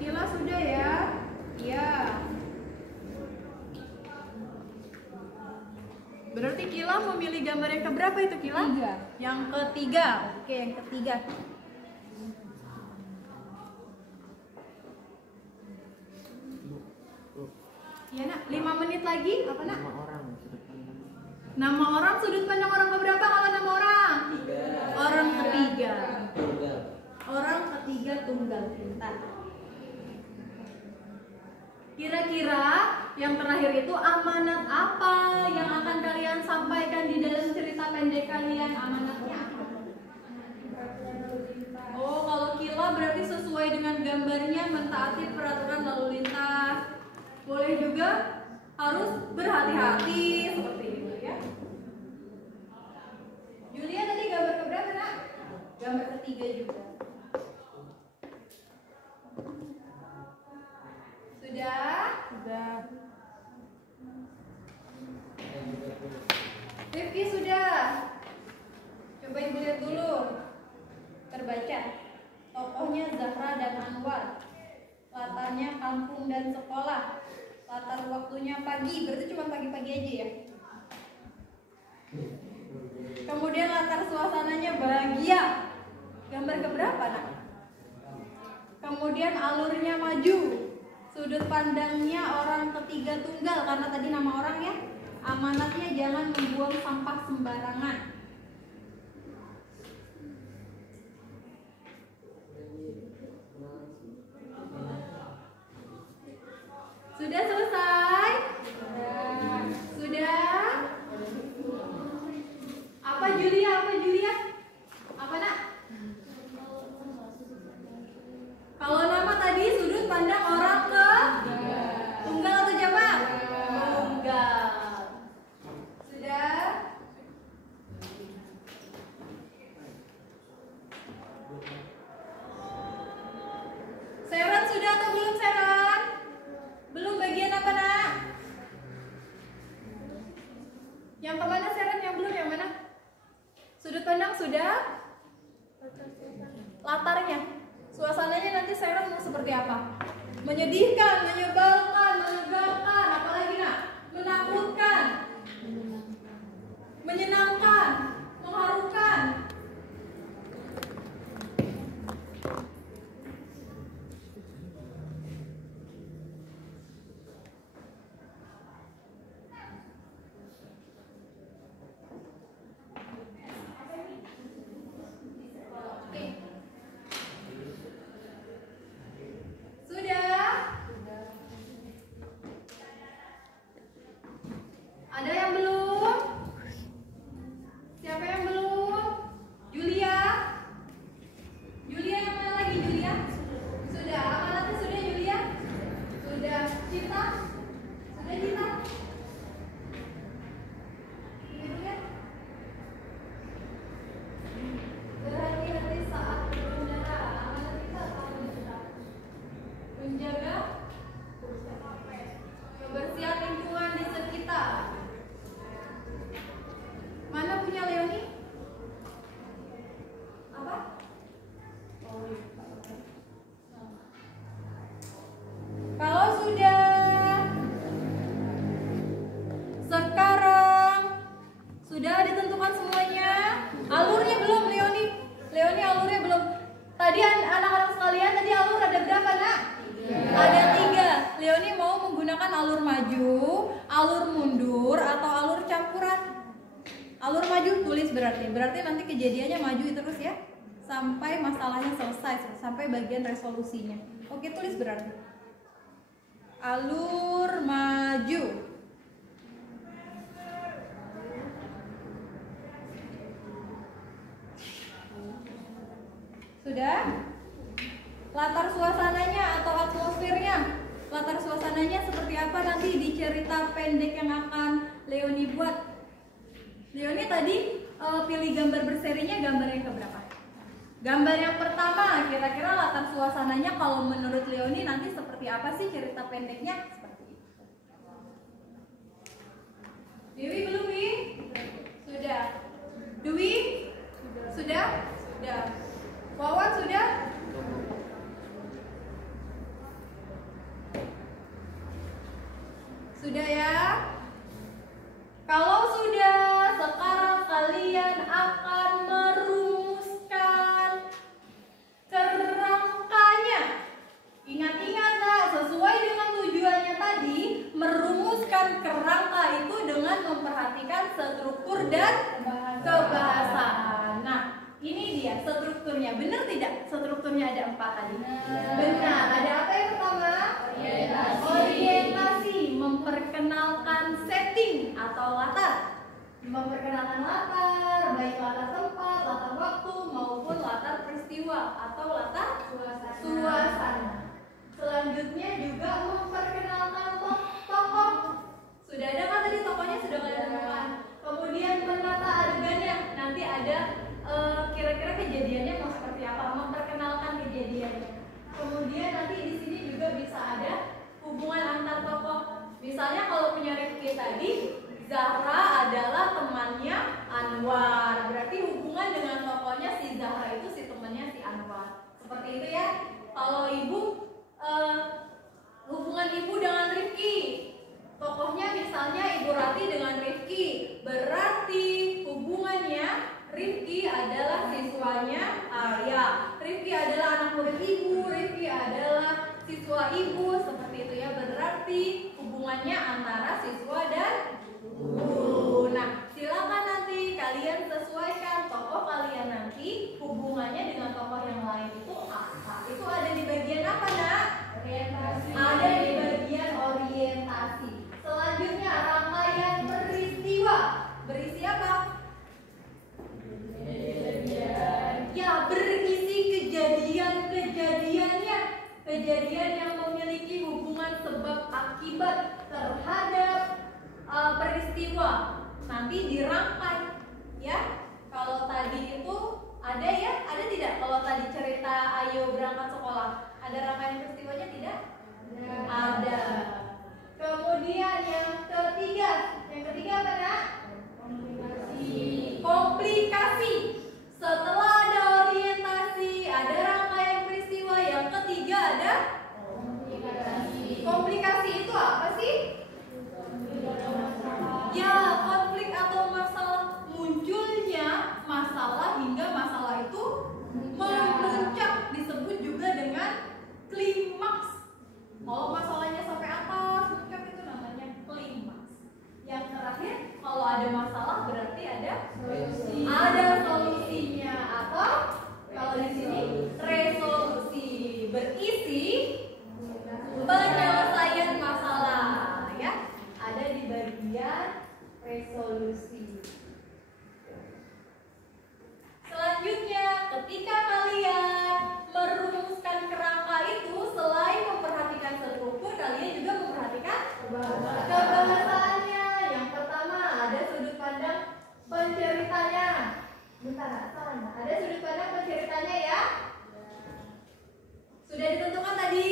Kila sudah ya? Iya. Berarti Kila memilih gambar yang keberapa itu Kila? 3. Yang ketiga. Oke, yang ketiga. Ya nak, 5 menit lagi. Apa nak? Nama orang sudut pandang orang keberapa kalau nama orang? 3. Orang ketiga. Tunggal. Orang ketiga tunggal. Pintar. Kira-kira yang terakhir itu amanat apa yang akan kalian sampaikan di dalam cerita pendek kalian? Amanatnya apa? Oh, kalau Kila berarti sesuai sesuai dengan gambarnya mentaati peraturan lalu lintas. Boleh juga harus berhati-hati seperti itu ya. Julia tadi gambar keberapa nak? Gambar ketiga juga. Sudah? Sudah. Rifki sudah. Coba ibu lihat dulu. Terbaca. Tokohnya Zahra dan Anwar. Latarnya kampung dan sekolah. Latar waktunya pagi, berarti cuma pagi-pagi aja ya. Kemudian latar suasananya bahagia. Gambar keberapa nak? Kemudian alurnya maju. Sudut pandangnya orang ketiga tunggal, karena tadi nama orang ya. Amanatnya jangan membuang sampah sembarangan. Sudah selesai? Sudah? Apa Julia? Apa nak? Kalau nama tadi sudut pandang orang ke tunggal atau jamak? Tunggal. Sudah? Seren sudah atau belum Seren? Belum bagian apa nak? Yang kemana Seren? Yang belum yang mana? Sudut pandang sudah? Latarnya, suasananya nanti Seren mau seperti apa? Menyedihkan, menyebalkan, menegangkan, apalagi nak? Menakutkan, menyenangkan, mengharukan. Sudah? Ada yang belum? Siapa yang belum? Julia? Julia yang mana lagi Julia? Sudah? Amanatnya sudah Julia? Sudah. Cinta? Sudah Cinta? Lihat. Berhati-hati saat berkendara. Amanat kita apa kita? Menjaga kebersihan lingkungan di sekitar. Mana punya Leoni? Apa? Kalau sudah sekarang sudah ditentukan semuanya. Alurnya belum Leoni? Leoni alurnya belum. Tadi anak-anak sekalian tadi alur ada berapa nak? Ada 3. Leoni mau menggunakan alur maju, alur mundur, atau alur campuran. Alur maju tulis berarti nanti kejadiannya maju terus ya sampai masalahnya selesai, sampai bagian resolusinya. Oke, tulis berarti alur maju. Sudah? Latar suasananya atau atmosfernya, latar suasananya seperti apa nanti di cerita pendek yang akan Leoni buat. Leoni tadi pilih gambar berserinya gambar yang keberapa? Gambar yang pertama, kira-kira latar suasananya kalau menurut Leoni nanti seperti apa sih cerita pendeknya? Seperti itu. Dewi belum Wi? Sudah. Dwi? Sudah? Sudah. Wawan sudah? Sudah ya? Kalau sudah, sekarang kalian akan merumuskan kerangkanya. Ingat-ingat nak, sesuai dengan tujuannya tadi, merumuskan kerangka itu dengan memperhatikan struktur dan kebahasaan. Nah, ini dia strukturnya. Benar tidak? Strukturnya ada 4 tadi. Benar. Ada apa yang pertama? Orientasi. Memperkenalkan setting atau latar. Memperkenalkan latar, baik latar tempat, latar waktu, maupun latar peristiwa atau latar suasana. tadi Zahra adalah temannya Anwar. Berarti hubungan dengan tokohnya si Zahra itu si temannya si Anwar. Seperti itu ya. Kalau ibu hubungan ibu dengan Rifki, tokohnya misalnya Ibu Rati dengan Rifki, berarti hubungannya Rifki adalah siswanya Arya, Rifki adalah anak murid ibu, Rifki adalah siswa ibu, seperti itu ya. Berarti hubungannya antara siswa dan guru. Nah, silakan nanti kalian sesuaikan tokoh kalian nanti hubungannya dengan tokoh yang lain itu apa. Itu ada di bagian apa, Nak? Orientasi. Ada di bagian orientasi. Selanjutnya rangkaian peristiwa. Berisi apa? Ya, berisi kejadian-kejadiannya. Kejadian yang memiliki hubungan sebab akibat terhadap peristiwa. Nanti dirangkai ya. Kalau tadi itu ada ya, ada tidak? Kalau tadi cerita ayo berangkat sekolah, ada rangkaian peristiwanya tidak? Ada. Kemudian yang ketiga apa, Nak? Komplikasi. Setelah ada orientasi, ada rangkaian peristiwa, yang ketiga ada komplikasi. Itu apa sih? Ya, konflik atau masalah, munculnya masalah hingga masalah itu memuncak, disebut juga dengan klimaks. Kalau masalahnya sampai atas puncak itu namanya klimaks. Yang terakhir, kalau ada masalah berarti ada solusinya, atau kalau di sini resolusi, berisi penyelesaian masalah ya. Ada di bagian resolusi. Selanjutnya, ketika kalian merumuskan kerangka itu, selain memperhatikan struktur, kalian juga memperhatikan kebahasaannya. Yang pertama, ada sudut pandang penceritanya. Bentar, salah. Ada sudut pandang penceritanya ya. Sudah ditentukan tadi?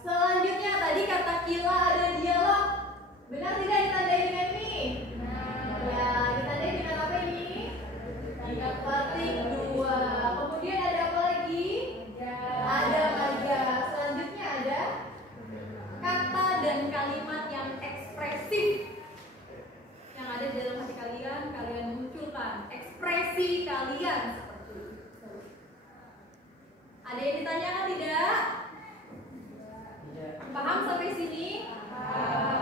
Selanjutnya tadi kata Kila ada dialog. Benar tidak ditandai dengan ini? Ya, ditandai dengan apa ini? Petik 2. Kemudian ada apa lagi? Ada maja. Selanjutnya ada kata dan kalimat yang ekspresif. Yang ada di dalam hati kalian, kalian munculkan ekspresi kalian seperti itu. Ada yang ditanyakan tidak? Paham sampai sini?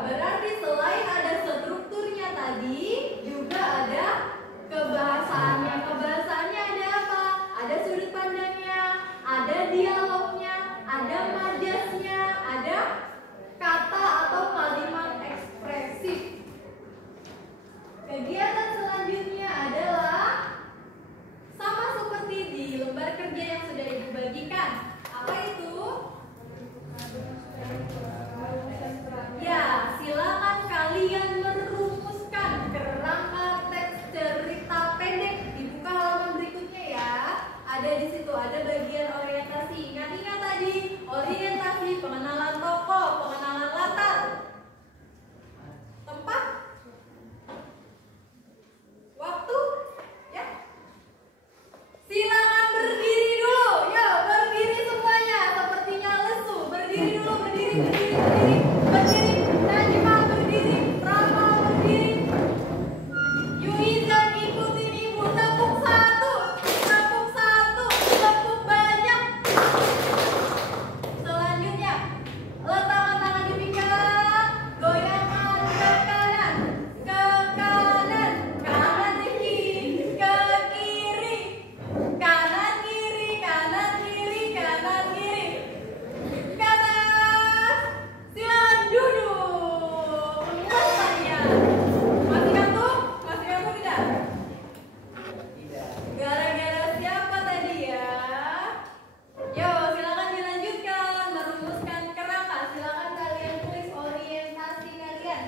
Berarti selain ada strukturnya tadi, juga ada kebahasaannya. Kebahasaannya ada apa? Ada sudut pandangnya, ada dialognya, ada majasnya, ada kata atau kalimat ekspresif. Kegiatan selanjutnya adalah sama seperti di lembar kerja yang sudah Ibu bagikan. Apa itu? Ya, silakan kalian merumuskan kerangka teks cerita pendek. Dibuka halaman berikutnya ya. Ada di situ, ada bagian orientasi. Ingat-ingat tadi, orientasi, pengenalan tokoh, pengenalan latar, tempat, waktu, ya. Silakan berdiri dulu, ya berdiri semuanya. Sepertinya lesu, berdiri dulu, berdiri. Najma berdiri, Rama berdiri. Yuizan ikutin Ibu, tepuk satu, tepuk banyak. Selanjutnya, letakkan tangan di pinggang, goyangkan ke kanan, kanan tinggi, ke kiri, kanan kiri, kanan kiri, kanan kiri, ke atas. Silakan duduk. Masih ngantuk? Masih ngantuk tidak? Gara-gara siapa tadi ya? Yo, silakan dilanjutkan merumuskan kerangka. Silakan kalian tulis orientasi kalian.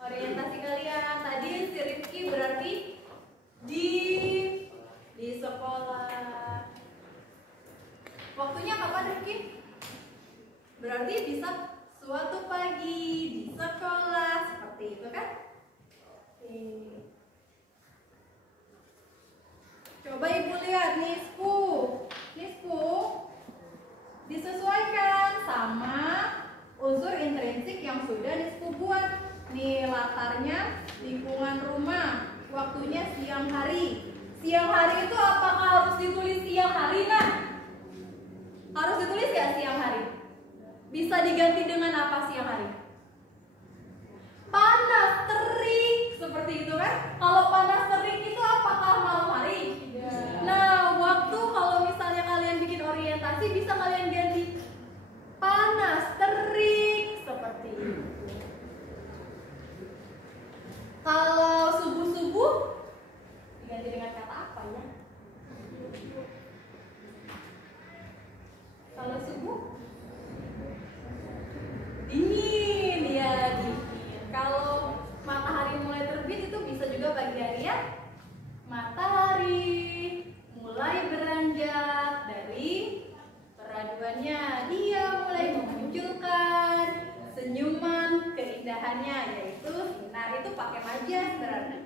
Orientasi kalian tadi si Rifki berarti di sekolah. Waktunya kapan Rifki? Berarti bisa suatu pagi di sekolah, seperti itu kan? Coba ibu lihat Nisku, disesuaikan sama unsur intrinsik yang sudah Nisku buat. Nih latarnya lingkungan rumah, waktunya siang hari. Siang hari itu apakah harus ditulis siang hari nak? Harus ditulis gak siang hari? Bisa diganti dengan apa siang hari? Panas, terik, seperti itu kan? Kalau panas terik itu apakah malam hari? Nah, waktu kalau misalnya kalian bikin orientasi bisa kalian ganti panas, terik, seperti itu. Kalau subuh-subuh diganti dengan kata apa ya? Kalau subuh dingin ya, dingin. Kalau matahari mulai terbit itu bisa juga pagi hari ya. Matahari mulai beranjak dari peraduannya, dia mulai memunculkan senyuman keindahannya, yaitu sinar. Itu pakai majas berarti.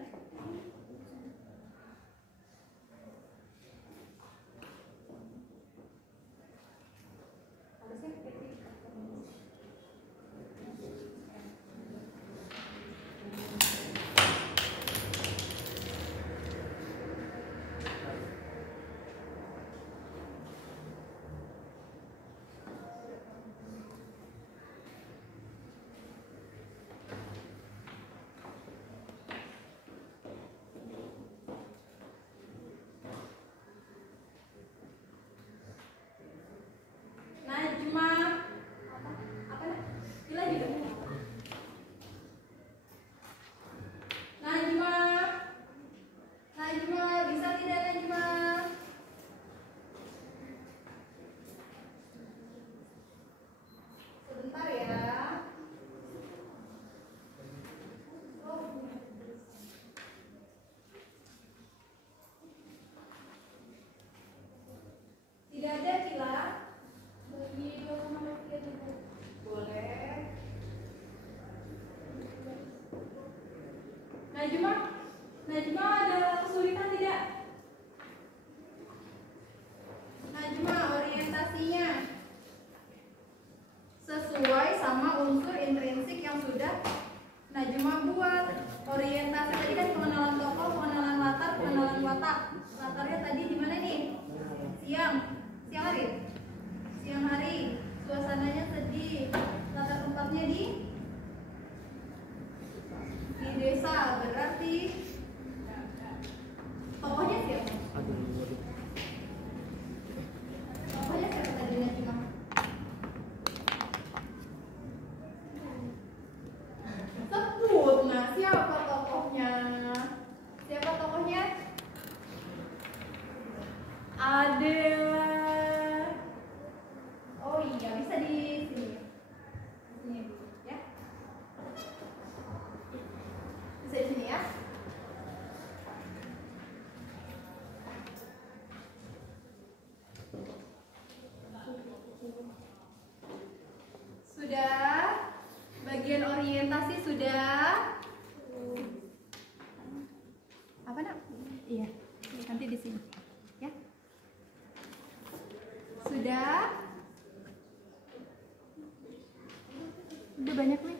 Najma ada kesulitan tidak? Najma orientasinya sesuai sama unsur intrinsik yang sudah Najma buat. Orientasi tadi kan pengenalan tokoh, pengenalan latar, pengenalan watak. Latarnya tadi di mana nih? Siang hari. Siang hari. Suasananya sedih. Latar tempatnya di desa, berarti tokohnya siapa? Tokohnya siapa tadi Najma? Sebut, nah siapa tokohnya? Siapa tokohnya? Adela. Oh iya, bisa di sini. Di sini dulu ya. Bisa di sini ya. Sudah? Bagian orientasi sudah? Apa nak? Iya, nanti di sini. Ya. Sudah? Udah banyak nih.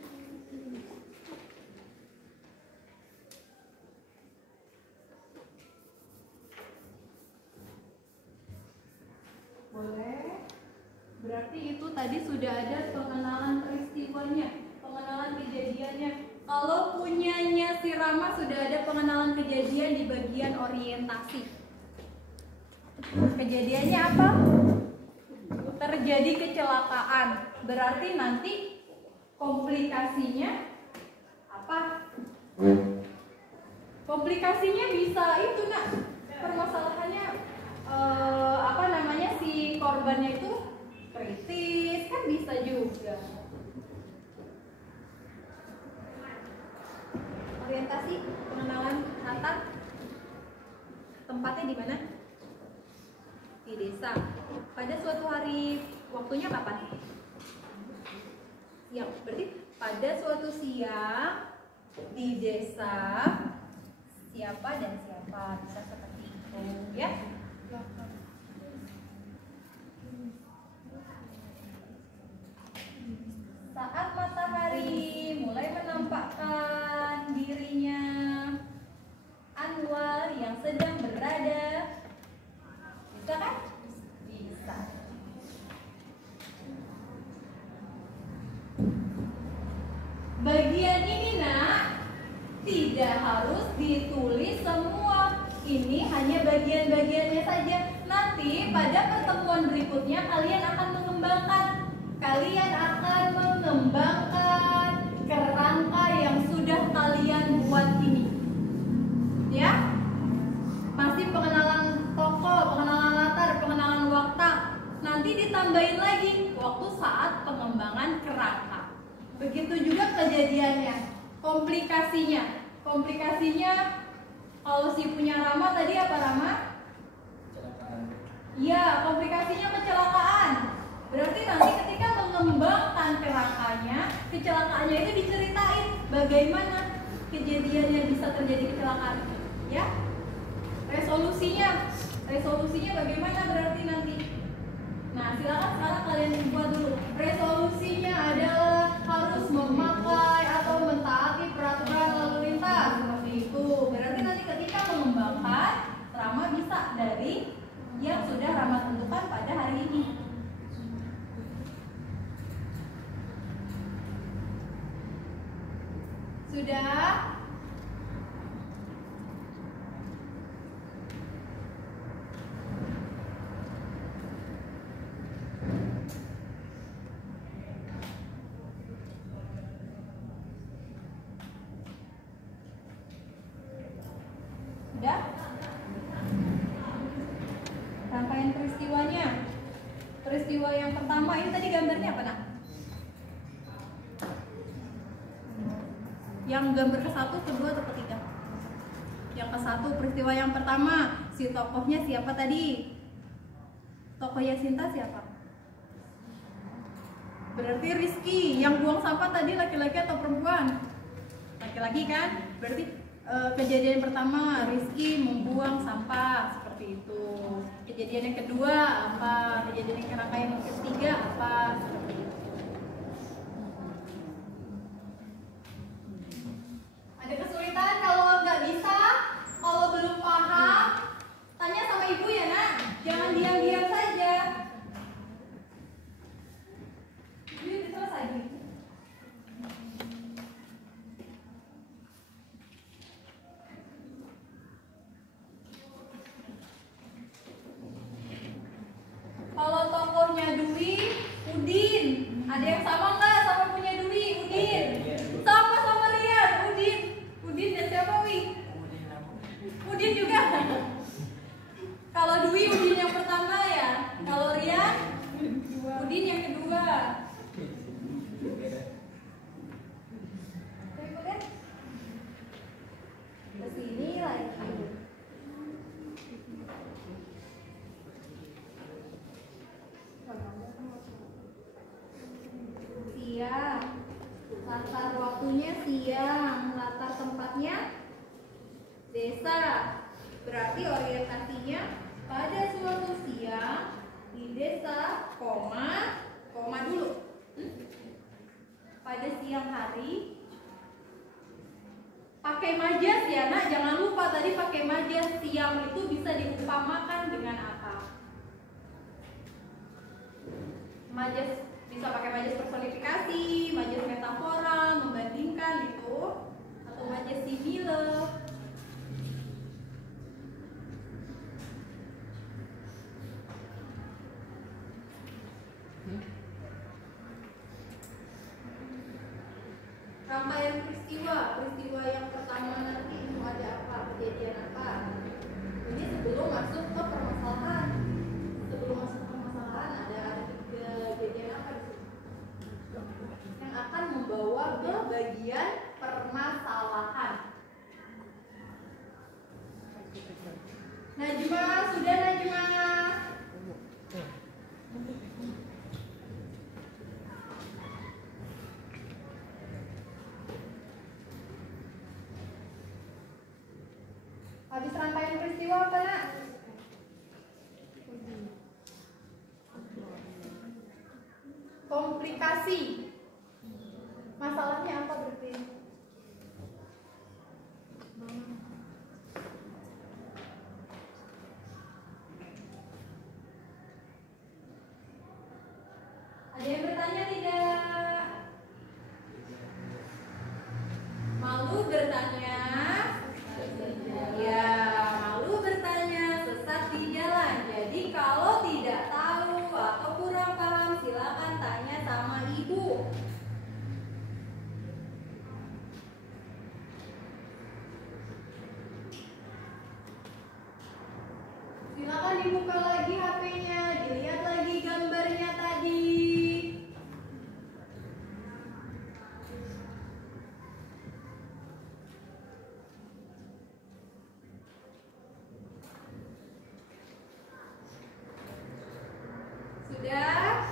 Boleh. Berarti itu tadi sudah ada pengenalan peristiwanya, pengenalan kejadiannya. Kalau punyanya si Rama sudah ada pengenalan kejadian di bagian orientasi. Kejadiannya apa? Terjadi kecelakaan. Berarti nanti komplikasinya apa? Komplikasinya bisa itu nak. Permasalahannya apa namanya, si korbannya itu kritis kan, bisa juga. Orientasi, pengenalan latar, tempatnya di mana? Di desa. Pada suatu hari, waktunya kapan? siang. Berarti pada suatu siang di desa siapa dan siapa, bisa seperti itu ya. Saat matahari mulai menampakkan dirinya, Anwar yang sedang berada, bisa kan? Bisa. Bagian ini nak, tidak harus ditulis semua. Ini hanya bagian-bagiannya saja. Nanti pada pertemuan berikutnya kalian akan mengembangkan. Kalian akan mengembangkan kerangka yang sudah kalian buat ini. Ya? Masih pengenalan tokoh, pengenalan latar, pengenalan waktu. Nanti ditambahin lagi waktu saat pengembangan kerangka. Begitu juga kejadiannya, komplikasinya kalau si punya Rama tadi apa Rama? Kecelakaan. Iya, komplikasinya kecelakaan. Berarti nanti ketika mengembangkan kerangkanya, kecelakaannya itu diceritain bagaimana kejadiannya bisa terjadi kecelakaan, ya? Resolusinya bagaimana berarti nanti? Nah, silakan sekarang kalian buat dulu. Resolusinya adalah harus memakai atau mentaati peraturan lalu lintas seperti itu. Berarti nanti ketika mengembangkan, Rama bisa dari yang sudah Rama tentukan pada hari ini. Sudah? Sudah? Rangkaian peristiwanya. Peristiwa yang pertama ini tadi gambarnya apa nak? Yang gambar ke-1, kedua atau ketiga? Yang ke-1 peristiwa yang pertama, si tokohnya siapa tadi? Tokohnya Sinta siapa? Berarti Rizky. Yang buang sampah tadi laki-laki atau perempuan? Laki-laki kan? Berarti kejadian pertama Rizky membuang sampah seperti itu. Kejadian yang kedua apa? Kejadian yang rangkaian yang ketiga apa? Seperti itu. Ada kesulitan? Kalau nggak bisa, kalau belum paham, tanya sama ibu ya nak. Jangan diam-diam saja. Ini udah selesai. Kalau tokohnya Dwi, Udin. Ada yang sama nggak sama punya Dwi, Udin? Sama Rian, Udin. Udin dan siapa Wi? Udin juga. Kalau Dwi, Udin yang pertama ya. Kalau Rian, Udin yang kedua. Kesini lagi. Siang, latar waktunya siang, latar tempatnya desa. Berarti orientasinya pada suatu siang di desa, koma dulu. Pada siang hari, pakai majas ya nak, jangan lupa tadi pakai majas. Siang itu bisa diumpamakan dengan apa? Majas bisa pakai majas personifikasi, majas metafora, membandingkan itu, atau majas simile. Rangkaian peristiwa yang pertama nanti itu ada apa, kejadian apa? Ini sebelum masuk ke permasalahan. Sebelum masuk ke permasalahan ada 3 kejadian apa di sini? Yang akan membawa ke bagian permasalahan. Najma, sudah Najma? peristiwa apa nak? Komplikasi. Masalahnya apa berarti? Ada yang bertanya tidak? Malu bertanya? Ya, malu bertanya, sesat di jalan. Jadi kalau tidak tahu atau kurang paham, silakan tanya sama ibu. Silakan dibuka lagi HP-nya, dilihat lagi gambarnya tadi. Sudah?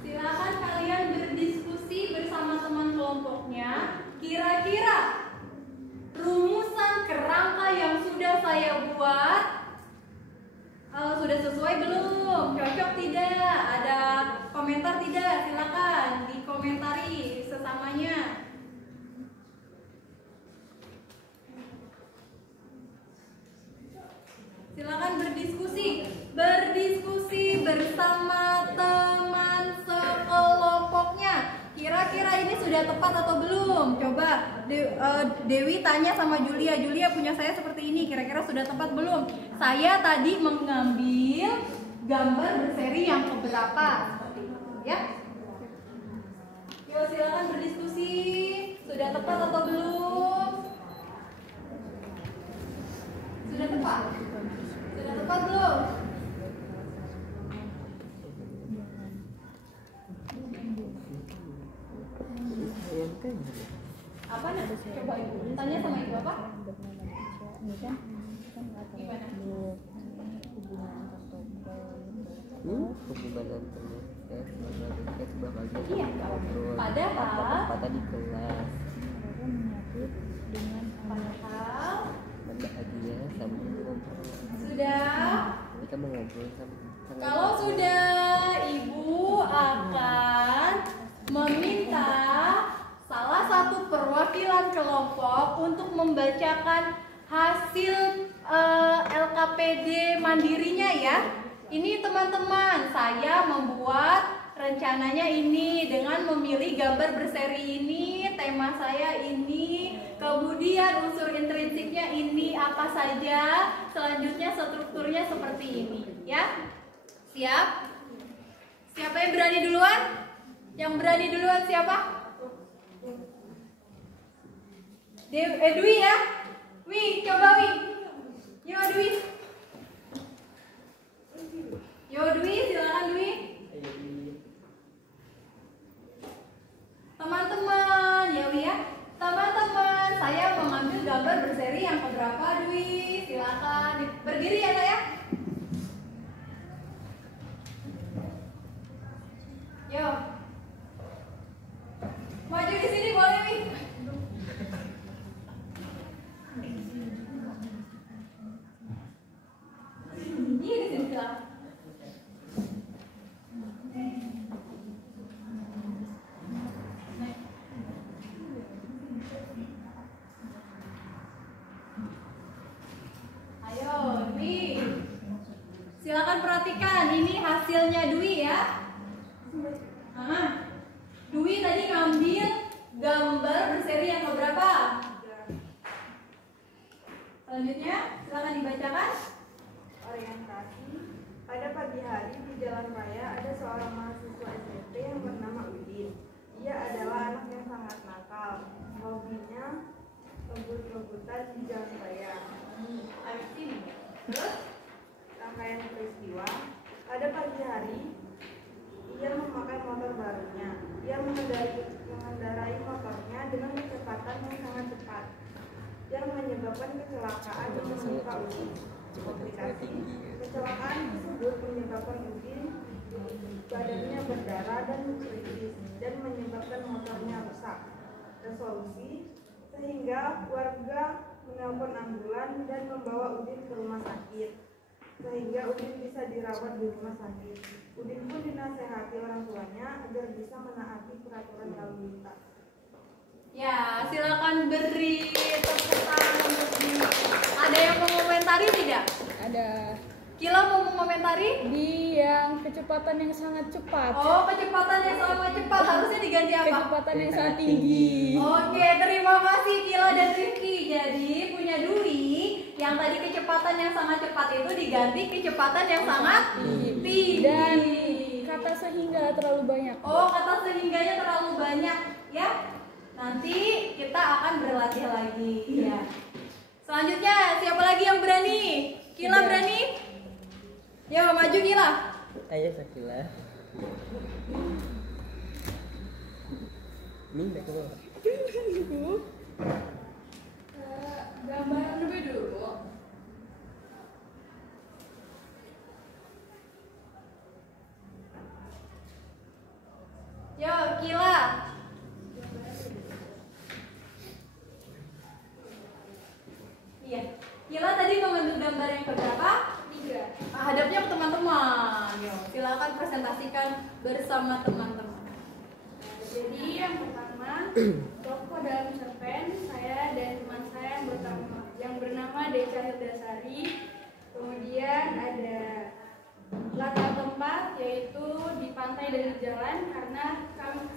Silakan kalian berdiskusi bersama teman kelompoknya. Kira-kira rumusan kerangka yang sudah saya buat sudah sesuai belum? Cocok tidak? Ada komentar tidak? Silakan dikomentari sesamanya. Silakan berdiskusi bersama teman sekelompoknya. Kira-kira ini sudah tepat atau belum? Coba Dewi tanya sama Julia. Julia punya saya seperti ini. Kira-kira sudah tepat belum? Saya tadi mengambil gambar berseri yang keberapa? Ya? Yuk silakan berdiskusi. Sudah tepat atau belum? Sudah tepat? Sudah tepat belum? Apa nak? Coba ibu tanya sama ibu apa? Ini kan Gimana? Hubungan antarnya Iya. Padahal apa tadi kelas menyebut dengan padahal bahagia sambil ngobrol. sudah. Kita mau ngobrol sama Kalau sudah, ibu akan meminta salah satu perwakilan kelompok untuk membacakan hasil LKPD mandirinya ya. Ini teman-teman, saya membuat rencananya ini dengan memilih gambar berseri ini, tema saya ini, kemudian unsur intrinsiknya ini apa saja, selanjutnya strukturnya seperti ini ya. Siap? Siapa yang berani duluan? Yang berani duluan siapa? Dwi ya? Wi, coba Wi. Yo Dwi. Yo Dwi, silakan Dwi. Teman-teman, ya Wi ya. Teman-teman, saya mengambil gambar berseri yang keberapa Dwi? Silakan berdiri ya saya. Yo. Maju di sini boleh Wi. Iya di sini silakan. Ayo Dwi. Silakan perhatikan ini hasilnya Dwi ya. Dwi tadi ngambil gambar berseri yang keberapa? Selanjutnya silakan dibacakan. Orientasi. Pada pagi hari di jalan raya ada seorang mahasiswa SMP yang bernama Udin. Ia adalah anak yang sangat nakal. Hobinya rebut-rebutan di jalan raya. Ayo sini. Terus Rangkaian peristiwa. Pada pagi hari ia memakai motor barunya. Ia mengendarai motornya dengan kecepatan yang sangat cepat yang menyebabkan kecelakaan dan menimpa Udin. komplikasi. Kecelakaan tersebut menyebabkan Udin badannya berdarah dan kritis dan menyebabkan motornya rusak. Resolusi sehingga warga menelpon ambulan dan membawa Udin ke rumah sakit, sehingga Udin bisa dirawat di rumah sakit. Udin pun dinasehati orang tuanya agar bisa menaati peraturan lalu lintas. Ya, silakan beri tepuk tangan untuk Dini. Ada yang mau komentari tidak? Ada Kila mau mengomentari? di yang kecepatan yang sangat cepat. Oh, kecepatan yang sangat cepat harusnya diganti apa? Kecepatan yang sangat tinggi. Oke, terima kasih Kila dan Rifki. Jadi punya Dwi yang tadi kecepatan yang sangat cepat itu diganti kecepatan yang sangat tinggi. Dan kata sehingga terlalu banyak. Oh, kata sehingganya terlalu banyak ya. Nanti kita akan berlatih lagi ya. Selanjutnya siapa lagi yang berani? Kila berani? Ya, maju Kila. Ayo Sakila. Ini baik bawah. Gambaran lebih dulu. Yo, Kila. Iya. Kila tadi membentuk gambar yang keberapa? 3. Hadapnya ke teman-teman. Yo, silakan presentasikan bersama teman-teman. Jadi yang pertama, tokoh dalam cerpen saya dan teman saya yang bernama Deca Hildasari. Kemudian ada latar tempat yaitu di pantai dan di jalan, karena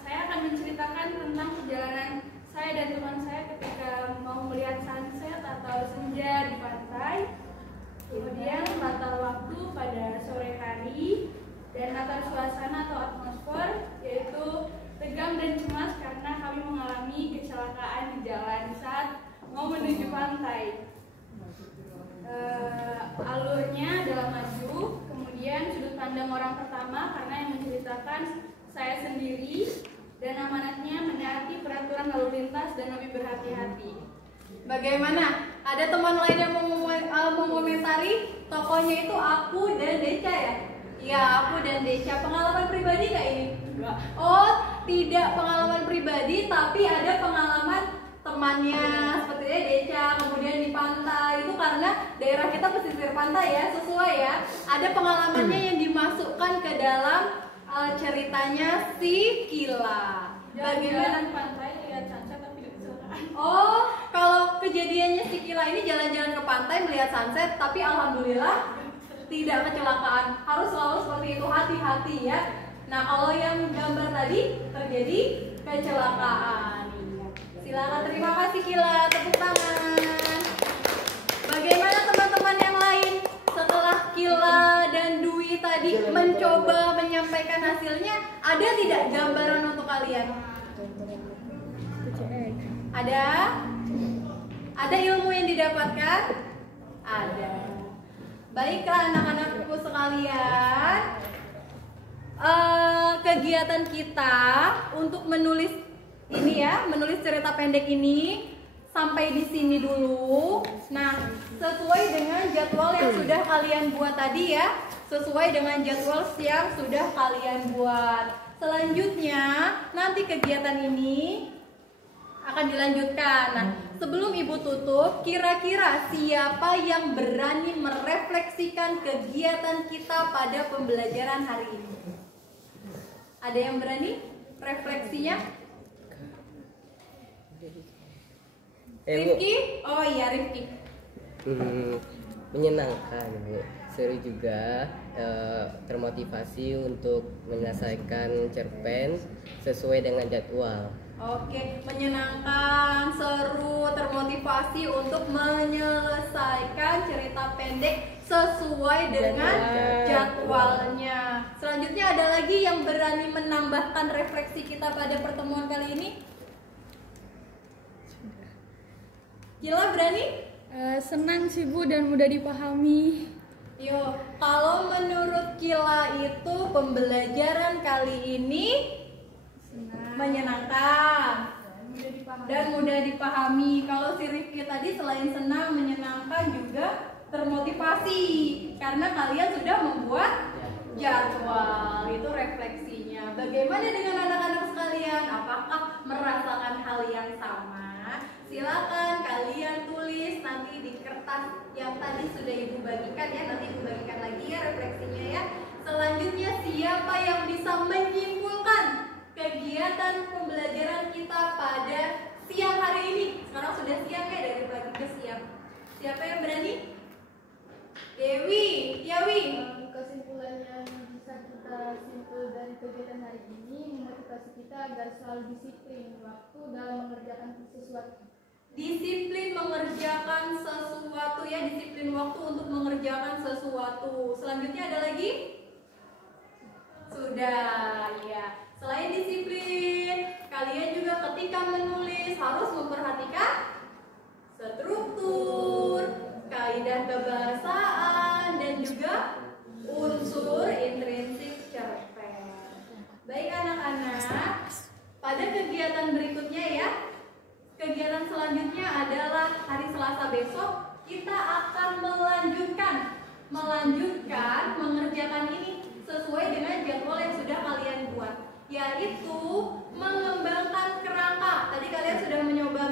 saya akan menceritakan tentang perjalanan saya dan teman saya ketika mau melihat sunset atau senja di pantai. Kemudian latar waktu pada sore hari dan latar suasana atau atmosfer yaitu tegang dan cemas karena kami mengalami kecelakaan di jalan saat mau menuju pantai. Alurnya adalah maju, kemudian sudut pandang orang pertama karena yang menceritakan saya sendiri, dan amanatnya menaati peraturan lalu lintas dan lebih berhati-hati. Bagaimana? Ada teman lain yang mengomentari? Tokohnya itu aku dan Deca ya? Iya, aku dan Deca. Pengalaman pribadi nggak ini? Enggak. Oh, tidak pengalaman pribadi, tapi ada pengalaman temannya seperti Deca, kemudian di pantai. Itu karena daerah kita pesisir pantai ya, sesuai ya. Ada pengalamannya yang dimasukkan ke dalam ceritanya si Kila. Bagaimana di pantai lihat sunset tapi tidak kecelakaan? Oh, kalau kejadiannya si Kila ini jalan-jalan ke pantai melihat sunset, tapi alhamdulillah tidak kecelakaan. Harus selalu seperti itu, hati-hati ya. Nah, kalau yang gambar tadi terjadi kecelakaan. Silakan, terima kasih Kila, tepuk tangan. Bagaimana teman-teman yang lain? Setelah Kila dan Dwi tadi mencoba menyampaikan hasilnya, ada tidak gambaran untuk kalian? Ada? Ada ilmu yang didapatkan? Ada. Baiklah anak-anakku sekalian, kegiatan kita untuk menulis ini ya, menulis cerita pendek ini sampai di sini dulu. Nah, sesuai dengan jadwal yang sudah kalian buat tadi ya, sesuai dengan jadwal yang sudah kalian buat. Selanjutnya nanti kegiatan ini akan dilanjutkan. Nah, sebelum Ibu tutup, kira-kira siapa yang berani merefleksikan kegiatan kita pada pembelajaran hari ini? Ada yang berani refleksinya? Rifki? Oh iya, Rifki. Menyenangkan, Bu. Seru juga, termotivasi untuk menyelesaikan cerpen sesuai dengan jadwal. Oke, menyenangkan, seru, termotivasi untuk menyelesaikan cerita pendek sesuai dengan jadwalnya. Selanjutnya ada lagi yang berani menambahkan refleksi kita pada pertemuan kali ini? Gila berani? Senang sih Bu dan mudah dipahami. Yo, kalau menurut Kila itu pembelajaran kali ini menyenangkan dan mudah dipahami. Kalau si Rifki tadi selain senang, menyenangkan juga termotivasi karena kalian sudah membuat jadwal. Itu refleksinya. Bagaimana dengan anak-anak sekalian? Apakah merasakan hal yang sama? Silakan kalian tulis nanti di kertas yang tadi sudah Ibu bagikan ya. Nanti Ibu bagikan lagi ya refleksinya ya. Selanjutnya, siapa yang bisa menyimpulkan kegiatan pembelajaran kita pada siang hari ini? Sekarang sudah siang ya, dari pagi ke siang. Siapa yang berani? Dewi, Tiawi. Kesimpulan yang bisa kita simpul dari kegiatan hari ini memotivasi kita agar selalu disiplin waktu dalam mengerjakan sesuatu. Disiplin mengerjakan sesuatu ya, disiplin waktu untuk mengerjakan sesuatu. Selanjutnya ada lagi? Sudah ya. Selain disiplin, kalian juga ketika menulis harus memperhatikan struktur, kaidah kebahasaan, dan juga unsur intrinsik cerpen. Baik anak-anak, pada kegiatan berikutnya ya, kegiatan selanjutnya adalah hari Selasa besok kita akan melanjutkan mengerjakan ini sesuai dengan jadwal yang sudah kalian buat, yaitu mengembangkan kerangka. Tadi kalian sudah mencoba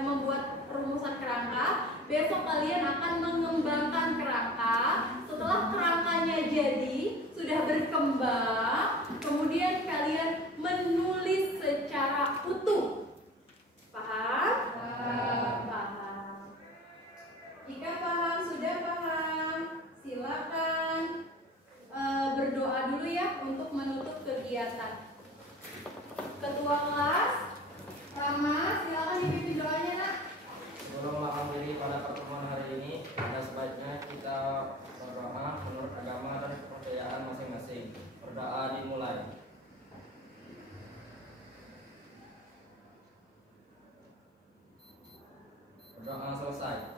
membuat rumusan kerangka. Besok kalian akan mengembangkan kerangka. Setelah kerangkanya jadi, sudah berkembang, kemudian kalian menulis secara utuh. Paham? Paham. Jika paham, sudah paham, silakan berdoa dulu ya untuk menutup kegiatan. Ketua kelas, Rama, silakan dipimpin doanya nak. Sebelum mengakhiri pada pertemuan hari ini, ada sebaiknya kita berdoa menurut agama dan kepercayaan masing-masing. Berdoa dimulai. Berdoa selesai.